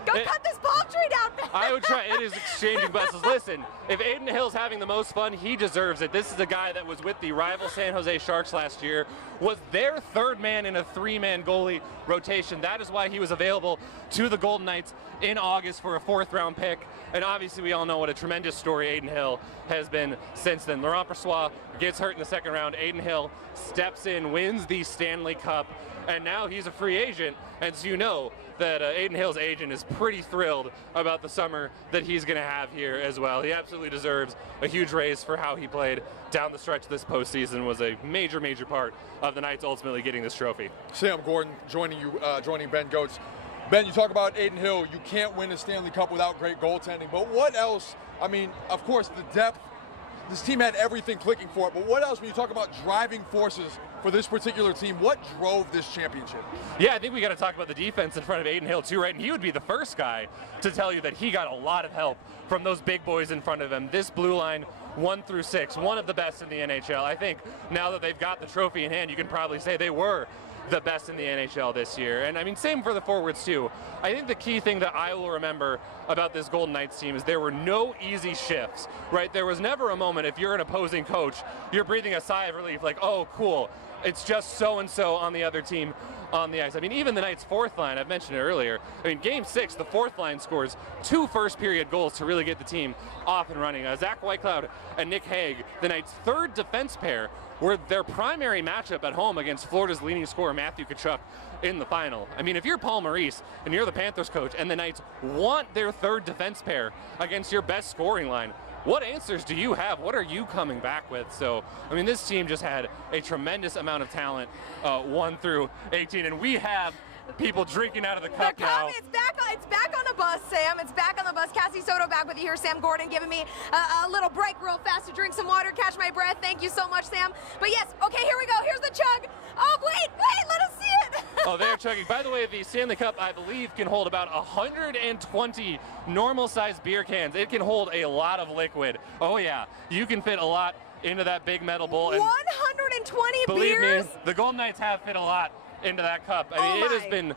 Cut this palm tree down, Ben. I would try. It is exchanging buses. Listen, if Aiden Hill's having the most fun, he deserves it. This is a guy that was with the rival San Jose Sharks last year, was their third man in a 3-man goalie rotation. That is why he was available to the Golden Knights in August for a 4th-round pick. And obviously we all know what a tremendous story Aiden Hill has been since then. Laurent Brossoit gets hurt in the 2nd round. Aiden Hill steps in, wins the Stanley Cup, and now he's a free agent. And so you know that Aiden Hill's agent is pretty thrilled about the summer that he's going to have here as well. He absolutely deserves a huge raise for how he played down the stretch this postseason. Was a major, major part of the Knights ultimately getting this trophy. Sam Gordon joining Ben Goetz. Ben, you talk about Aiden Hill. You can't win a Stanley Cup without great goaltending. But what else? I mean, of course, the depth. This team had everything clicking for it. But what else, when you talk about driving forces for this particular team, what drove this championship? Yeah, I think we got to talk about the defense in front of Aiden Hill too, right? And he would be the first guy to tell you that he got a lot of help from those big boys in front of him. This blue line, 1 through 6, one of the best in the NHL. I think now that they've got the trophy in hand, you can probably say they were the best in the NHL this year. And I mean, same for the forwards too. I think the key thing that I will remember about this Golden Knights team is there were no easy shifts, right? There was never a moment, if you're an opposing coach, you're breathing a sigh of relief, like, oh, cool, it's just so-and-so on the other team on the ice. I mean, even the Knights' fourth line, I've mentioned it earlier. I mean, Game 6, the fourth line scores 2 first-period goals to really get the team off and running. Zach Whitecloud and Nick Hague, the Knights' third defense pair, were their primary matchup at home against Florida's leading scorer, Matthew Tkachuk, in the final. I mean, if you're Paul Maurice and you're the Panthers coach and the Knights want their third defense pair against your best scoring line, what answers do you have? What are you coming back with? So, I mean, this team just had a tremendous amount of talent, 1 through 18, and we have people drinking out of the cup now. It's back on the bus, Sam. It's back on the bus. Cassie Soto back with you here. Sam Gordon giving me a little break real fast to drink some water, catch my breath. Thank you so much, Sam. But yes, okay, here we go. Here's the chug. Oh, wait, let us see it. Oh, they're chugging. By the way, the Stanley Cup, I believe, can hold about 120 normal-sized beer cans. It can hold a lot of liquid. Oh, yeah. You can fit a lot into that big metal bowl. And 120 believe beers? me, the Golden Knights have fit a lot into that cup. I mean, it has been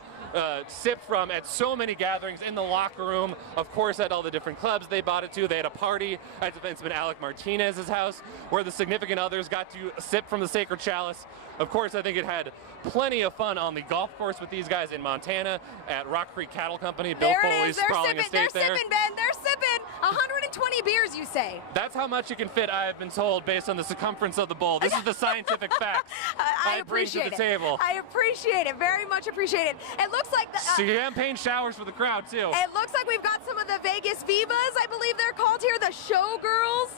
sipped from at so many gatherings, in the locker room, of course at all the different clubs they bought it to. They had a party at defenseman Alec Martinez's house where the significant others got to sip from the sacred chalice. Of course, I think it had plenty of fun on the golf course with these guys in Montana at Rock Creek Cattle Company. Bill Foley's sprawling estate there. They're sipping, Ben. They're sipping. 120 beers, you say? That's how much you can fit, I've been told, based on the circumference of the bowl. This is the scientific fact I bring to the table. I appreciate it. Very much appreciate it. It looks like the champagne showers for the crowd, too. It looks like we've got some of the Vegas Vivas, I believe they're called here, the showgirls.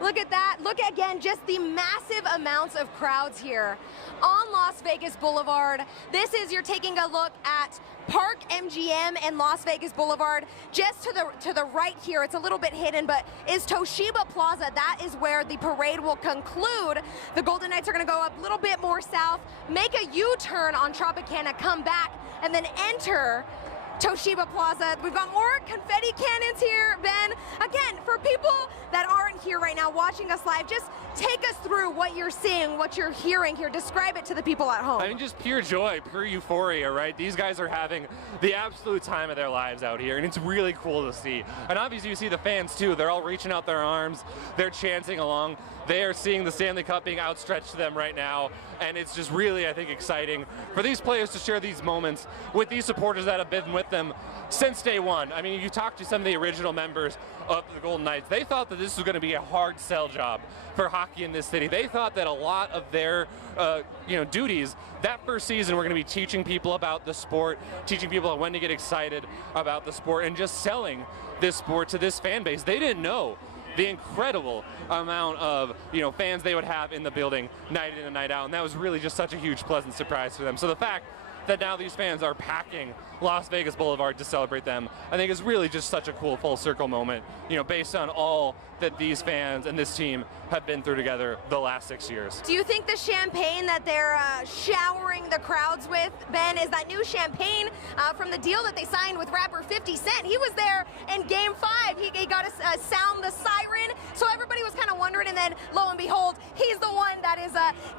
Look at that. Look again, just the massive amounts of crowds here on Las Vegas Boulevard. You're taking a look at Park MGM and Las Vegas Boulevard. Just to the right here, it's a little bit hidden, but is Toshiba Plaza. That is where the parade will conclude. The Golden Knights are going to go up a little bit more south, make a U-turn on Tropicana, come back, and then enter Toshiba Plaza. We've got more confetti cannons here, Ben. Again, for people that aren't here right now watching us live, just take us through what you're seeing, what you're hearing here. Describe it to the people at home. I mean, just pure joy, pure euphoria, right? These guys are having the absolute time of their lives out here, and it's really cool to see. And obviously you see the fans too. They're all reaching out their arms. They're chanting along. They are seeing the Stanley Cup being outstretched to them right now, and it's just really, I think, exciting for these players to share these moments with these supporters that have been with them since day one. I mean, you talk to some of the original members of the Golden Knights. They thought that this was going to be a hard sell job for hockey in this city. They thought that a lot of their duties that first season were going to be teaching people about the sport, teaching people when to get excited about the sport, and just selling this sport to this fan base. They didn't know the incredible amount of fans they would have in the building night in and night out, and that was really just such a huge pleasant surprise for them. So the fact that now these fans are packing Las Vegas Boulevard to celebrate them, I think is really just such a cool full circle moment, based on all that these fans and this team have been through together the last 6 years. Do you think the champagne that they're showering the crowds with, Ben, is that new champagne from the deal that they signed with rapper 50 Cent? He was there in Game 5. He got to sound the siren, so everybody was kind of wondering, and then lo and behold, he's the one that is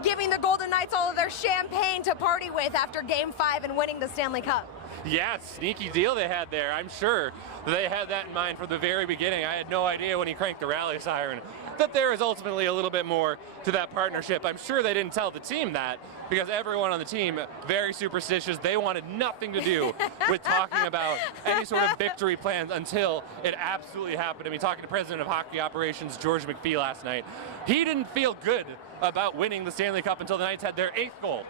giving the Golden Knights all of their champagne to party with after Game 5 and winning the Stanley Cup. Yeah, sneaky deal they had there. I'm sure they had that in mind from the very beginning. I had no idea when he cranked the rally siren that there is ultimately a little bit more to that partnership. I'm sure they didn't tell the team that, because everyone on the team, very superstitious. They wanted nothing to do with talking about any sort of victory plans until it absolutely happened. I mean, talking to President of Hockey Operations George McPhee last night, he didn't feel good about winning the Stanley Cup until the Knights had their 8th goal.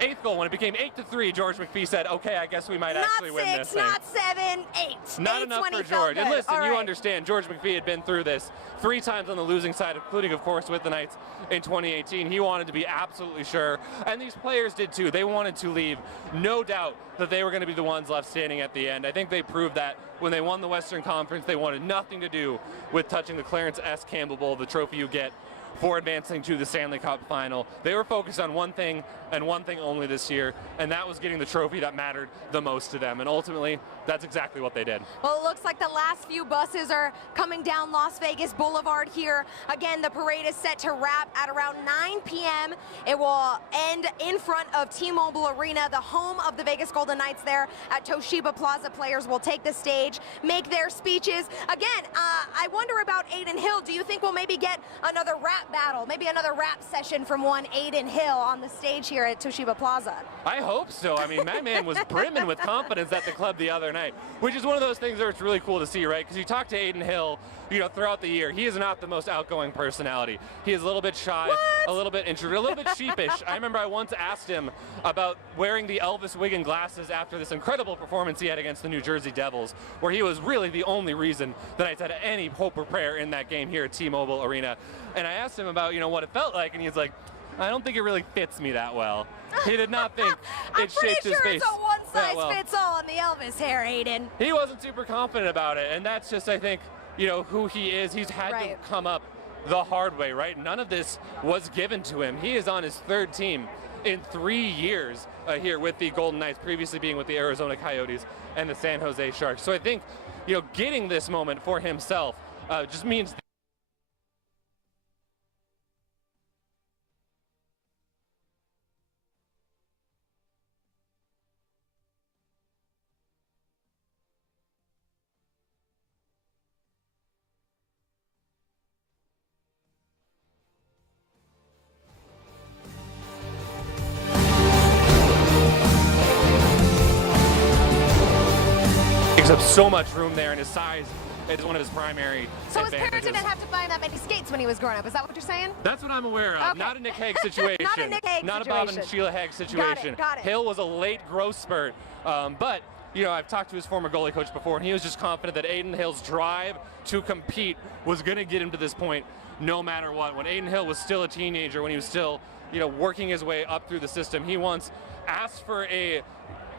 8th goal. When it became 8-3, George McPhee said, okay, I guess we might actually win this thing. Not 7, 8. Not enough for George. And listen, you understand, George McPhee had been through this 3 times on the losing side, including, of course, with the Knights in 2018. He wanted to be absolutely sure, and these players did too. They wanted to leave. No doubt that they were going to be the ones left standing at the end. I think they proved that when they won the Western Conference. They wanted nothing to do with touching the Clarence S. Campbell Bowl, the trophy you get for advancing to the Stanley Cup final. They were focused on one thing and one thing only this year, and that was getting the trophy that mattered the most to them. And ultimately, that's exactly what they did. Well, it looks like the last few buses are coming down Las Vegas Boulevard here. Again, the parade is set to wrap at around 9 p.m. It will end in front of T-Mobile Arena, the home of the Vegas Golden Knights there at Toshiba Plaza. Players will take the stage, make their speeches. Again, I wonder about Aiden Hill. Do you think we'll maybe get another rap battle, maybe another rap session from one Aiden Hill on the stage here here at Toshiba Plaza. I hope so. I mean, my man was brimming with confidence at the club the other night, which is one of those things that it's really cool to see, right? Because you talk to Aiden Hill, you know, throughout the year, he is not the most outgoing personality. He is a little bit shy, a little bit introverted, a little bit sheepish. I remember I once asked him about wearing the Elvis Wiggin glasses after this incredible performance he had against the New Jersey Devils, where he was really the only reason that I had any hope or prayer in that game here at T-Mobile Arena. And I asked him about, you know, what it felt like, and he's like, I don't think it really fits me that well. He did not think it shaped his face. I'm pretty sure it's a one-size-fits-all on the Elvis hair, Aiden. He wasn't super confident about it, and that's just, I think, you know, who he is. He's had to come up the hard way, right? None of this was given to him. He is on his third team in 3 years here with the Golden Knights, previously being with the Arizona Coyotes and the San Jose Sharks. So I think, you know, getting this moment for himself just means up so much room there, and his size is one of his primary So his advantages. parents didn't have to buy him that many skates when he was growing up. Is that what you're saying? That's what I'm aware of. Okay. Not a Nick Hague situation. Not a Nick Hague Not situation. a Bob and Sheila Hague situation. Got it. Hill was a late growth spurt, but you know, I've talked to his former goalie coach before, and he was just confident that Aiden Hill's drive to compete was going to get him to this point no matter what. When Aiden Hill was still a teenager, when he was still, you know, working his way up through the system, he once asked for a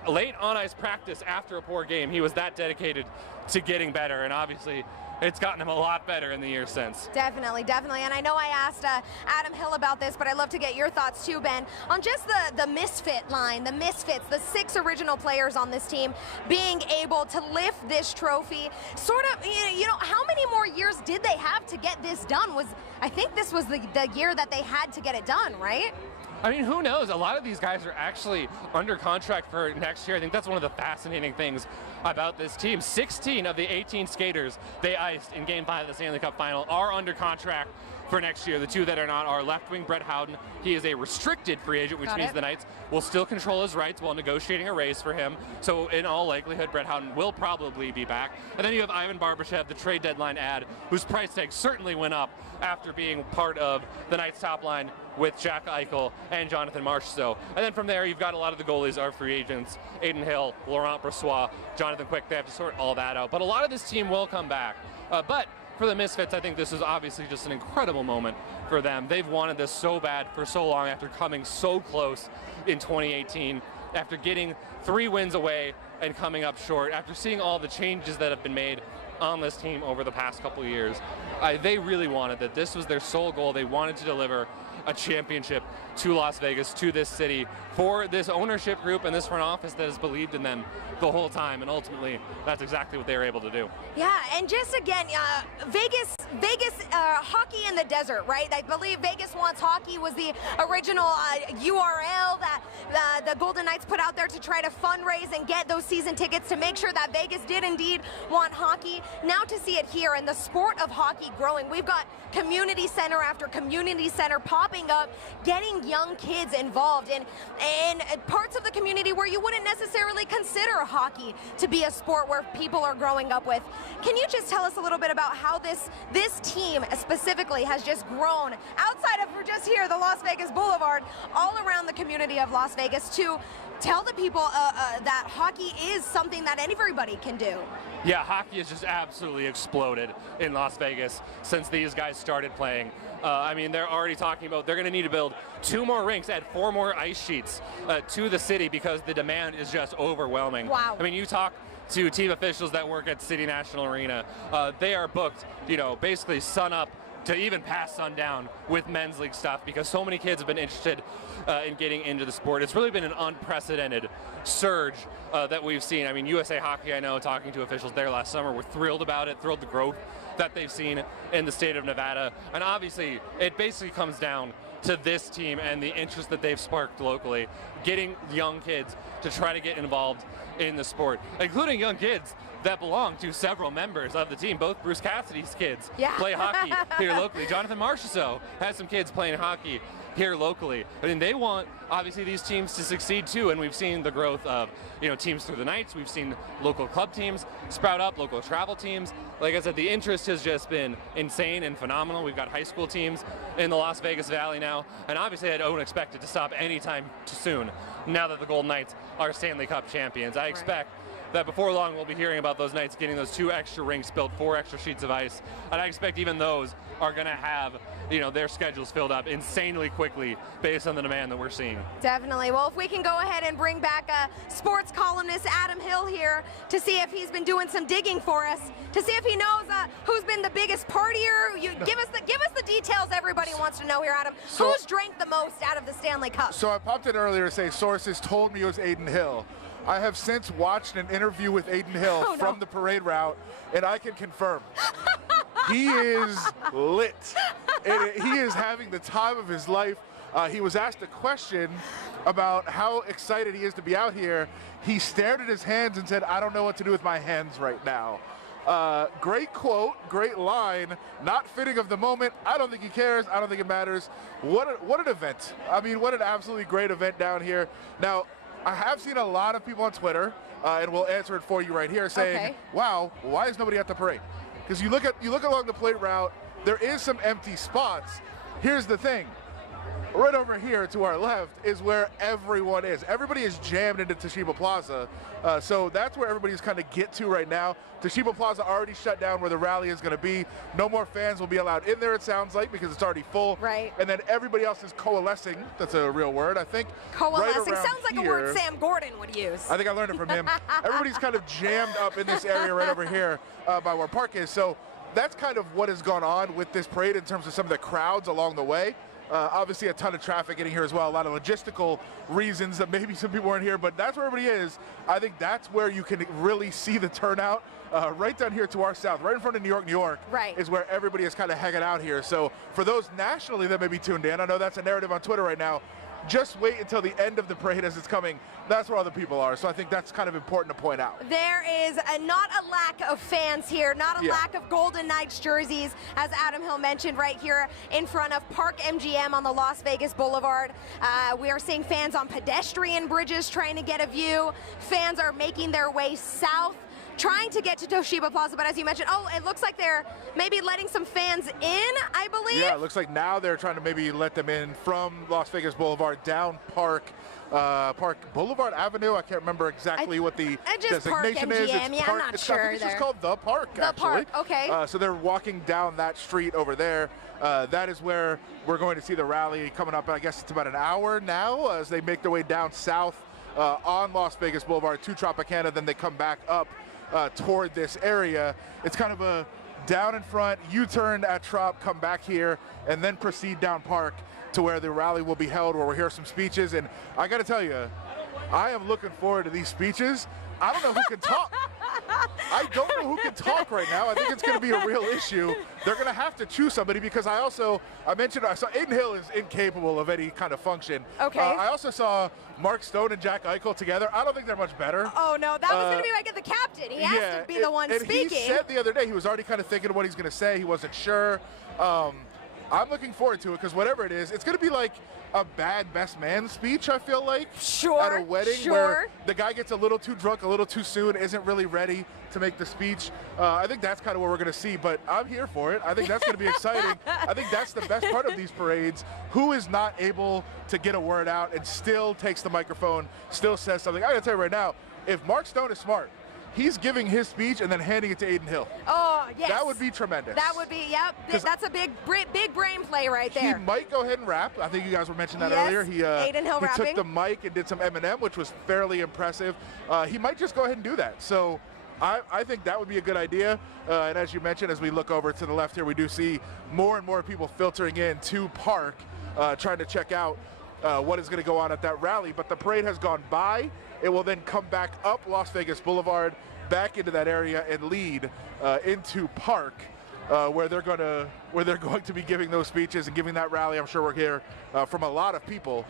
late on-ice practice after a poor game. He was that dedicated to getting better, and obviously it's gotten him a lot better in the years since. Definitely. And I know I asked Adam Hill about this, but I'd love to get your thoughts too, Ben, on just the misfit line, the misfits, the 6 original players on this team being able to lift this trophy. Sort of, you know, how many more years did they have to get this done? I think this was the year that they had to get it done, right? I mean, who knows? A lot of these guys are actually under contract for next year. I think that's one of the fascinating things about this team. 16 of the 18 skaters they iced in Game 5 of the Stanley Cup Final are under contract for next year. The 2 that are not are left wing Brett Howden. He is a restricted free agent, which means the Knights will still control his rights while negotiating a raise for him. So in all likelihood, Brett Howden will probably be back. And then you have Ivan Barbashev, the trade deadline ad, whose price tag certainly went up after being part of the Knights top line with Jack Eichel and Jonathan Marchessault. And then from there, you've got a lot of the goalies are free agents. Aiden Hill, Laurent Brossoit, Jonathan Quick, they have to sort all that out. But a lot of this team will come back. But for the Misfits, I think this is obviously just an incredible moment for them. They've wanted this so bad for so long after coming so close in 2018, after getting 3 wins away and coming up short, after seeing all the changes that have been made on this team over the past couple of years. They really wanted that. This was their sole goal. They wanted to deliver a championship to Las Vegas, to this city, for this ownership group and this front office that has believed in them the whole time, and ultimately that's exactly what they were able to do. Yeah, and just again, Vegas hockey in the desert, right? I believe Vegas Wants Hockey was the original URL that the Golden Knights put out there to try to fundraise and get those season tickets to make sure that Vegas did indeed want hockey. Now to see it here and the sport of hockey growing, we've got community center after community center popping up, getting young kids involved in parts of the community where you wouldn't necessarily consider hockey to be a sport where people are growing up with. Can you just tell us a little bit about how this team specifically has just grown outside of just here, the Las Vegas Boulevard, all around the community of Las Vegas, to tell the people that hockey is something that everybody can do? Yeah, hockey has just absolutely exploded in Las Vegas since these guys started playing. I mean, they're already talking about they're going to need to build 2 more rinks, add 4 more ice sheets to the city because the demand is just overwhelming. Wow. I mean, you talk to team officials that work at City National Arena, they are booked, you know, basically sun up to even past sundown with men's league stuff because so many kids have been interested in getting into the sport. It's really been an unprecedented surge that we've seen. I mean, USA Hockey, I know, talking to officials there last summer, were thrilled about it, thrilled the growth that they've seen in the state of Nevada. And obviously, it basically comes down to this team and the interest that they've sparked locally, getting young kids to try to get involved in the sport, including young kids that belong to several members of the team. Both Bruce Cassidy's kids play hockey here locally. Jonathan Marchessault has some kids playing hockey here locally. I mean, they want obviously these teams to succeed too, and we've seen the growth of teams through the nights. We've seen local club teams sprout up, local travel teams. Like I said, the interest has just been insane and phenomenal. We've got high school teams in the Las Vegas Valley now, and obviously I don't expect it to stop anytime soon now that the Golden Knights are Stanley Cup champions. I expect that before long we'll be hearing about those Knights getting those 2 extra rinks built, 4 extra sheets of ice, and I expect even those are going to have their schedules filled up insanely quickly based on the demand that we're seeing. Definitely. Well, if we can go ahead and bring back sports columnist Adam Hill here to see if he's been doing some digging for us, to see if he knows who's been the biggest partier. Give us the details everybody wants to know here, Adam. Who's drank the most out of the Stanley Cup? So I popped in earlier to say sources told me it was Aiden Hill. I have since watched an interview with Aiden Hill from the parade route, and I can confirm he is lit. He is having the time of his life. He was asked a question about how excited he is to be out here. He stared at his hands and said, "I don't know what to do with my hands right now." Great quote, great line, not fitting of the moment. I don't think he cares. I don't think it matters. What an event. I mean, what an absolutely great event down here. Now, I have seen a lot of people on Twitter, and we'll answer it for you right here, saying, wow, why is nobody at the parade? Because you look along the parade route, there is some empty spots. Here's the thing. Right over here to our left is where everyone is. Everybody is jammed into Toshiba Plaza. So that's where everybody's kind of get to right now. Toshiba Plaza already shut down where the rally is going to be. No more fans will be allowed in there, it sounds like, because it's already full. Right. And then everybody else is coalescing. That's a real word, I think. Coalescing right sounds like a word Sam Gordon would use. I think I learned it from him. Everybody's kind of jammed up in this area right over here by where Park is. So that's kind of what has gone on with this parade in terms of some of the crowds along the way. Obviously a ton of traffic getting here as well, a lot of logistical reasons that maybe some people weren't here, but that's where everybody is. I think that's where you can really see the turnout. Right down here to our south, right in front of New York, is where everybody is kind of hanging out here. So for those nationally that may be tuned in, I know that's a narrative on Twitter right now, just wait until the end of the parade as it's coming. That's where all the people are. So I think that's kind of important to point out. There is not a lack of fans here, not a lack of Golden Knights jerseys, as Adam Hill mentioned, right here in front of Park MGM on the Las Vegas Boulevard. We are seeing fans on pedestrian bridges trying to get a view. Fans are making their way south, trying to get to Toshiba Plaza, but as you mentioned, it looks like they're maybe letting some fans in, I believe. Yeah, it looks like now they're trying to maybe let them in from Las Vegas Boulevard down Park Boulevard Avenue. I can't remember exactly what the designation is. I'm not sure. I think it's just called The Park, actually. Park, okay. So they're walking down that street over there. That is where we're going to see the rally coming up. I guess it's about an hour now as they make their way down south on Las Vegas Boulevard to Tropicana. Then they come back up toward this area. It's kind of a down in front, U-turn at Trop, come back here, and then proceed down Park to where the rally will be held, where we'll hear some speeches. And I got to tell you, I am looking forward to these speeches. I don't know who can talk. I don't know who can talk right now. I think it's going to be a real issue. They're going to have to choose somebody because I saw Aiden Hill is incapable of any kind of function. Okay. I also saw Mark Stone and Jack Eichel together. I don't think they're much better. Oh, no, that was going to be like the captain. He has to be the one speaking. He said the other day he was already kind of thinking of what he's going to say. He wasn't sure. I'm looking forward to it because whatever it is, it's going to be like a bad best man speech, I feel like. Sure. At a wedding where the guy gets a little too drunk a little too soon, isn't really ready to make the speech. I think that's kind of what we're going to see, but I'm here for it. I think that's going to be exciting. I think that's the best part of these parades. Who is not able to get a word out and still takes the microphone, still says something? I got to tell you right now, if Mark Stone is smart, he's giving his speech and then handing it to Aiden Hill. Oh, yes. That would be tremendous. That would be, yep. That's a big brain play right there. He might go ahead and rap. I think you guys were mentioning that earlier. Aiden Hill rapping. Took the mic and did some Eminem, which was fairly impressive. He might just go ahead and do that. So I think that would be a good idea. And as you mentioned, as we look over to the left here, we do see more and more people filtering in to Park, trying to check out what is going to go on at that rally. But the parade has gone by. It will then come back up Las Vegas Boulevard, back into that area and lead into Park. where they're going to be giving those speeches and giving that rally. I'm sure we'll hear from a lot of people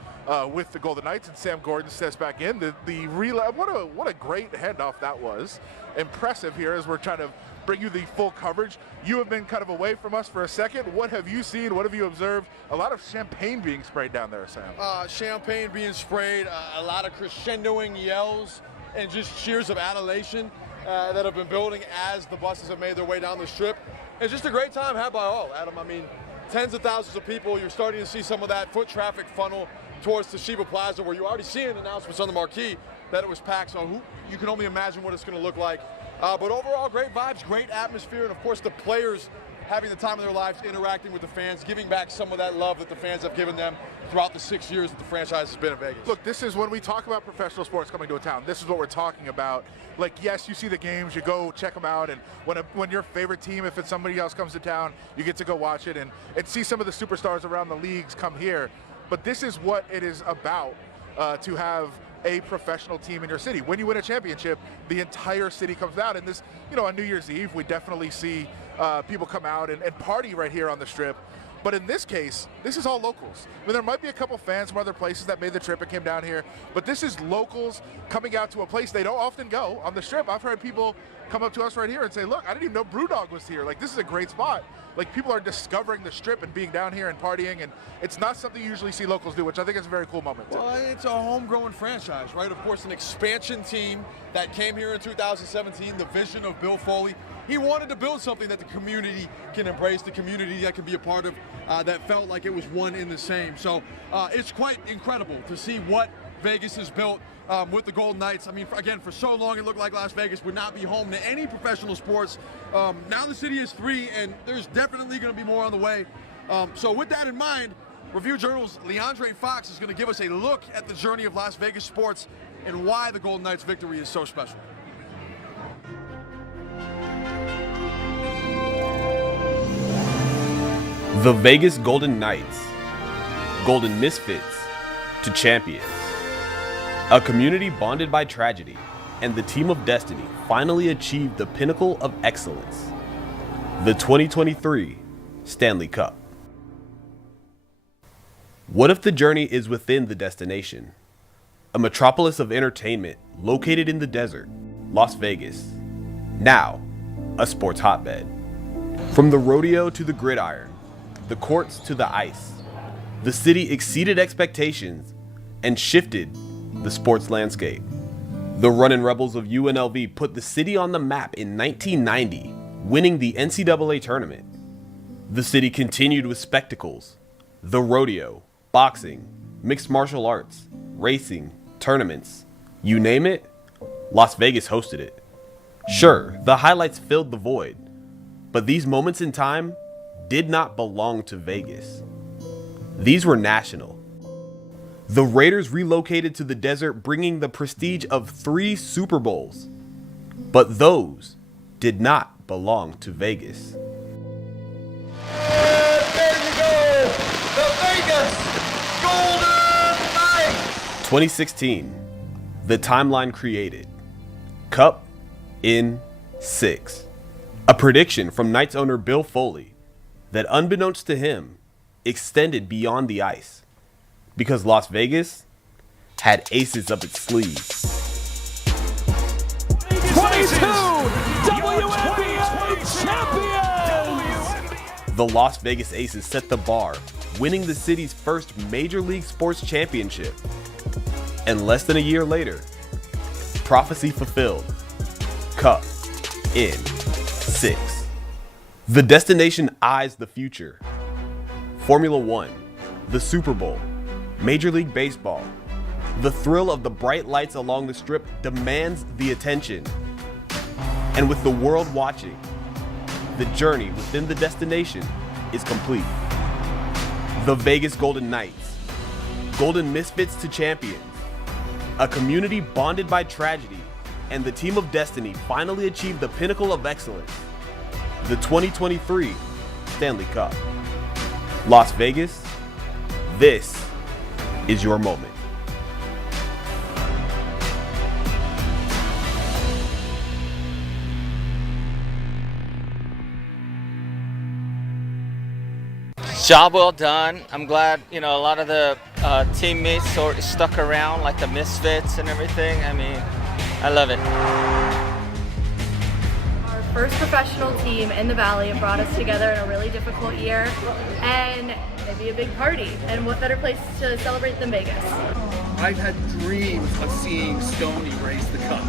with the Golden Knights, and Sam Gordon steps back in. The relay, what a great handoff that was. Impressive here as we're trying to bring you the full coverage. You have been kind of away from us for a second. What have you seen? What have you observed? A lot of champagne being sprayed down there, Sam. Champagne being sprayed, a lot of crescendoing yells and just cheers of adulation that have been building as the buses have made their way down the strip. It's just a great time had by all, Adam. I mean, tens of thousands of people. You're starting to see some of that foot traffic funnel towards Toshiba Plaza, where you're already seeing announcements on the marquee that it was packed. So you can only imagine what it's going to look like. But overall, great vibes, great atmosphere, and of course the players having the time of their lives interacting with the fans, giving back some of that love that the fans have given them throughout the 6 years that the franchise has been in Vegas. Look, this is when we talk about professional sports coming to a town. This is what we're talking about. Like, yes, you see the games, you go check them out, and when your favorite team, if it's somebody else comes to town, you get to go watch it and see some of the superstars around the leagues come here. But this is what it is about, to have a professional team in your city. When you win a championship, the entire city comes out. And this, on New Year's Eve, we definitely see people come out and party right here on the strip. But in this case, this is all locals. I mean, there might be a couple fans from other places that made the trip and came down here, but this is locals coming out to a place they don't often go on the strip. I've heard people come up to us right here and say, look, I didn't even know Brewdog was here. Like, this is a great spot. Like, people are discovering the strip and being down here and partying, and it's not something you usually see locals do, which I think is a very cool moment. Well, it's a homegrown franchise, right? Of course, an expansion team that came here in 2017, the vision of Bill Foley. He wanted to build something that the community can embrace, the community that can be a part of, that felt like it was one in the same. So it's quite incredible to see what Vegas has built with the Golden Knights. I mean, again, for so long it looked like Las Vegas would not be home to any professional sports. Now the city is 3, and there's definitely going to be more on the way. So with that in mind, Review Journal's Leandre Fox is going to give us a look at the journey of Las Vegas sports and why the Golden Knights' victory is so special. The Vegas Golden Knights, Golden Misfits to champions. A community bonded by tragedy, and the team of destiny finally achieved the pinnacle of excellence, the 2023 Stanley Cup. What if the journey is within the destination? A metropolis of entertainment located in the desert, Las Vegas. Now, a sports hotbed. From the rodeo to the gridiron, the courts to the ice, the city exceeded expectations and shifted the sports landscape. The Runnin' Rebels of UNLV put the city on the map in 1990, winning the NCAA tournament. The city continued with spectacles, the rodeo, boxing, mixed martial arts, racing, tournaments, you name it, Las Vegas hosted it. Sure, the highlights filled the void, but these moments in time did not belong to Vegas. These were national. The Raiders relocated to the desert, bringing the prestige of 3 Super Bowls, but those did not belong to Vegas. There you go, the Vegas Golden Knights! 2016, the timeline created. Cup in 6. A prediction from Knights owner Bill Foley that, unbeknownst to him, extended beyond the ice, because Las Vegas had aces up its sleeve. 22 WNBA champions! The Las Vegas Aces set the bar, winning the city's first Major League Sports championship. And less than a year later, prophecy fulfilled. Cup in 6. The destination eyes the future. Formula One, the Super Bowl, Major League Baseball. The thrill of the bright lights along the strip demands the attention. And with the world watching, the journey within the destination is complete. The Vegas Golden Knights, Golden Misfits to champions. A community bonded by tragedy, and the team of destiny finally achieved the pinnacle of excellence, the 2023 Stanley Cup. Las Vegas, this is your moment. Job well done. I'm glad, a lot of the teammates sort of stuck around, like the misfits and everything. I mean, I love it. Our first professional team in the Valley brought us together in a really difficult year, and it'd be a big party. And what better place to celebrate than Vegas? I've had dreams of seeing Stoney raise the cup.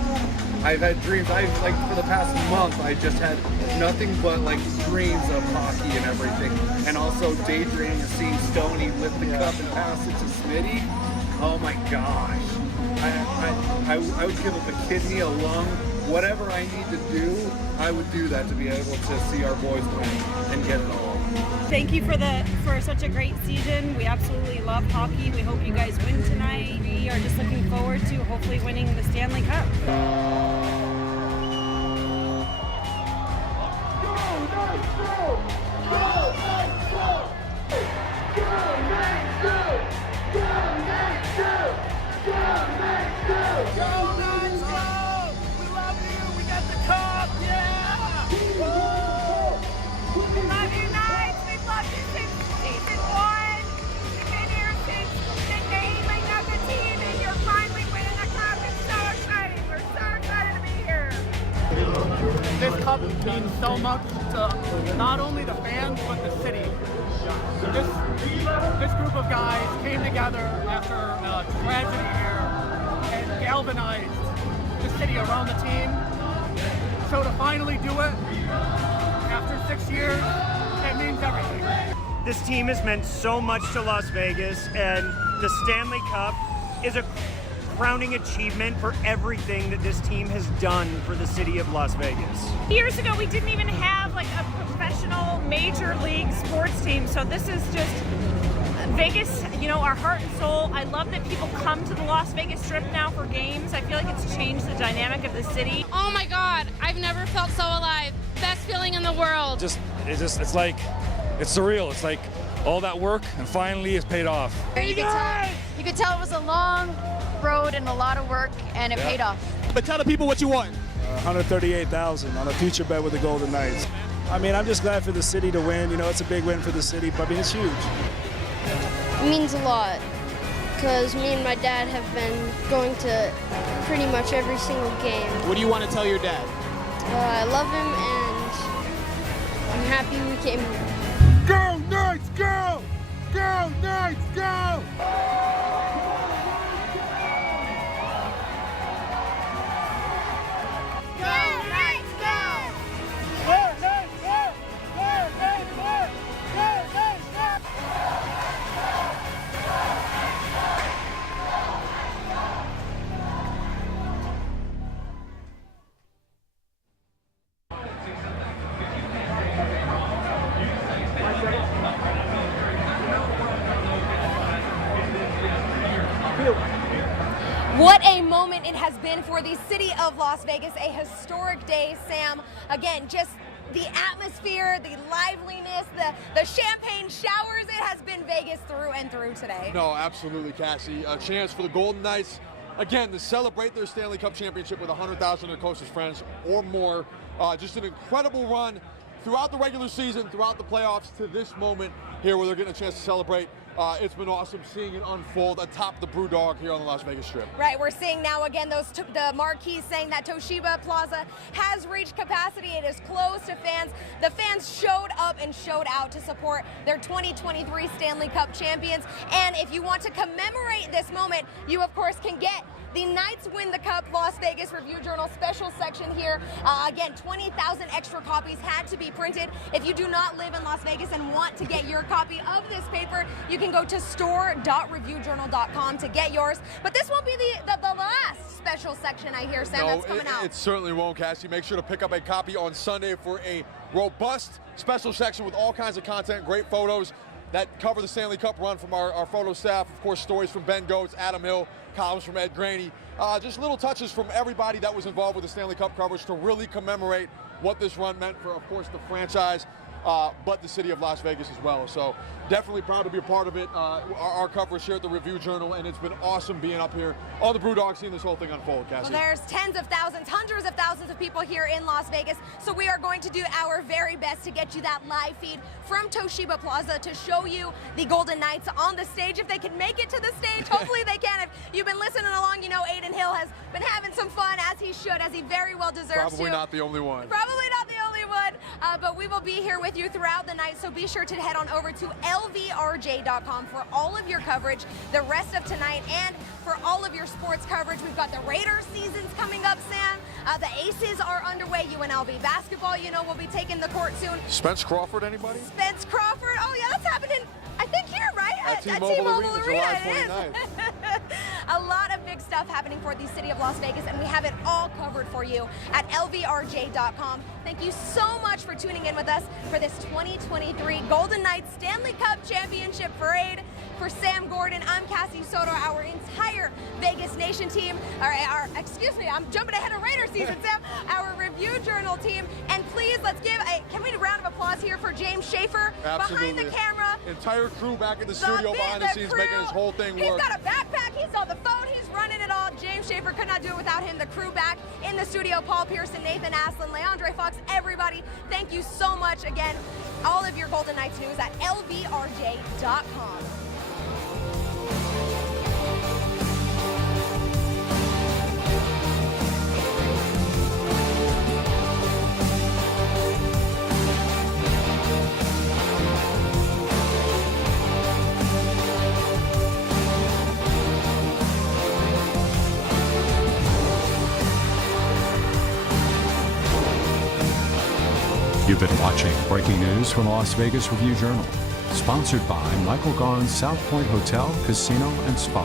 I've had dreams. For the past month, I just had nothing but dreams of hockey and everything, and also daydreaming of seeing Stoney lift the cup and pass it to Smitty. Oh my gosh! I would give up a kidney, a lung, whatever I need to do. I would do that to be able to see our boys win and get it all. Thank you for such a great season. We absolutely love hockey. We hope you guys win tonight. We are just looking forward to hopefully winning the Stanley Cup. This cup means so much to not only the fans, but the city. This group of guys came together after a tragedy here and galvanized the city around the team. So to finally do it after 6 years, it means everything. This team has meant so much to Las Vegas, and the Stanley Cup is a crowning achievement for everything that this team has done for the city of Las Vegas. Years ago, we didn't even have a professional major league sports team, so this is just Vegas, our heart and soul. I love that people come to the Las Vegas Strip now for games. I feel like it's changed the dynamic of the city. Oh my God, I've never felt so alive. Best feeling in the world. It's surreal. It's like all that work and finally it's paid off. You could tell it was a long road and a lot of work, and it paid off. But tell the people what you won. $138,000 on a future bet with the Golden Knights. I mean, I'm just glad for the city to win. It's a big win for the city, but it's huge. It means a lot, because me and my dad have been going to pretty much every single game. What do you want to tell your dad? I love him, and I'm happy we came here. Go Knights, go! Go Knights, go! What a moment it has been for the city of Las Vegas, a historic day, Sam. Again, just the atmosphere, the liveliness, the champagne showers, it has been Vegas through and through today. No, absolutely, Cassie. A chance for the Golden Knights, again, to celebrate their Stanley Cup championship with 100,000 of their closest friends or more. Just an incredible run throughout the regular season, throughout the playoffs, to this moment here where they're getting a chance to celebrate. It's been awesome seeing it unfold atop the Brewdog here on the Las Vegas Strip. Right, we're seeing now again the marquees saying that Toshiba Plaza has reached capacity. It is closed to fans. The fans showed up and showed out to support their 2023 Stanley Cup champions. And if you want to commemorate this moment, you of course can get the Knights Win the Cup Las Vegas Review-Journal special section here. Again, 20,000 extra copies had to be printed. If you do not live in Las Vegas and want to get your copy of this paper, you can go to store.reviewjournal.com to get yours. But this won't be the last special section, I hear, Sam, that's coming out. It certainly won't, Cassie. Make sure to pick up a copy on Sunday for a robust special section with all kinds of content, great photos that cover the Stanley Cup run from our photo staff. Of course, stories from Ben Goetz, Adam Hill, columns from Ed Graney. Just little touches from everybody that was involved with the Stanley Cup coverage to really commemorate what this run meant for, of course, the franchise but the city of Las Vegas as well. So definitely proud to be a part of it. Our coverage here at the Review Journal, and it's been awesome being up here on the Brewdog, seeing this whole thing unfold, Cassie. Well, there's tens of thousands, hundreds of thousands of people here in Las Vegas, so we are going to do our very best to get you that live feed from Toshiba Plaza to show you the Golden Knights on the stage. If they can make it to the stage, hopefully they can. If you've been listening along, you know Aiden Hill has been having some fun, as he should, as he very well deserves to. Probably not the only one. Probably not the only one, but we will be here with you throughout the night, so be sure to head on over to lvrj.com for all of your coverage the rest of tonight, and for all of your sports coverage. We've got the Raiders seasons coming up, Sam. The Aces are underway. UNLV basketball, you know, will be taking the court soon. Spence Crawford, anybody? Spence Crawford. Oh, yeah, that's happening, I think, here, right? At T-Mobile Arena, July it 29th. A lot of big stuff happening for the city of Las Vegas, and we have it all covered for you at lvrj.com. Thank you so much for tuning in with us for this 2023 Golden Knights Stanley Cup Championship Parade. For Sam Gordon, I'm Cassie Soto, our entire Vegas Nation team, I'm jumping ahead of Raider season, Sam, our Review Journal team, and please, let's give can we get a round of applause here for James Schaefer behind the camera. Entire crew back in the studio behind the scenes, making this whole thing work. He's got a backpack, he's on the phone, he's running it all. James Schaefer could not do it without him. The crew back in the studio, Paul Pearson, Nathan Aslin, Leandre Fox, everybody, thank you so much. Again, all of your Golden Knights news at lvrj.com. You've been watching breaking news from the Las Vegas Review Journal, sponsored by Michael Gaughan's South Point Hotel, Casino, and Spa.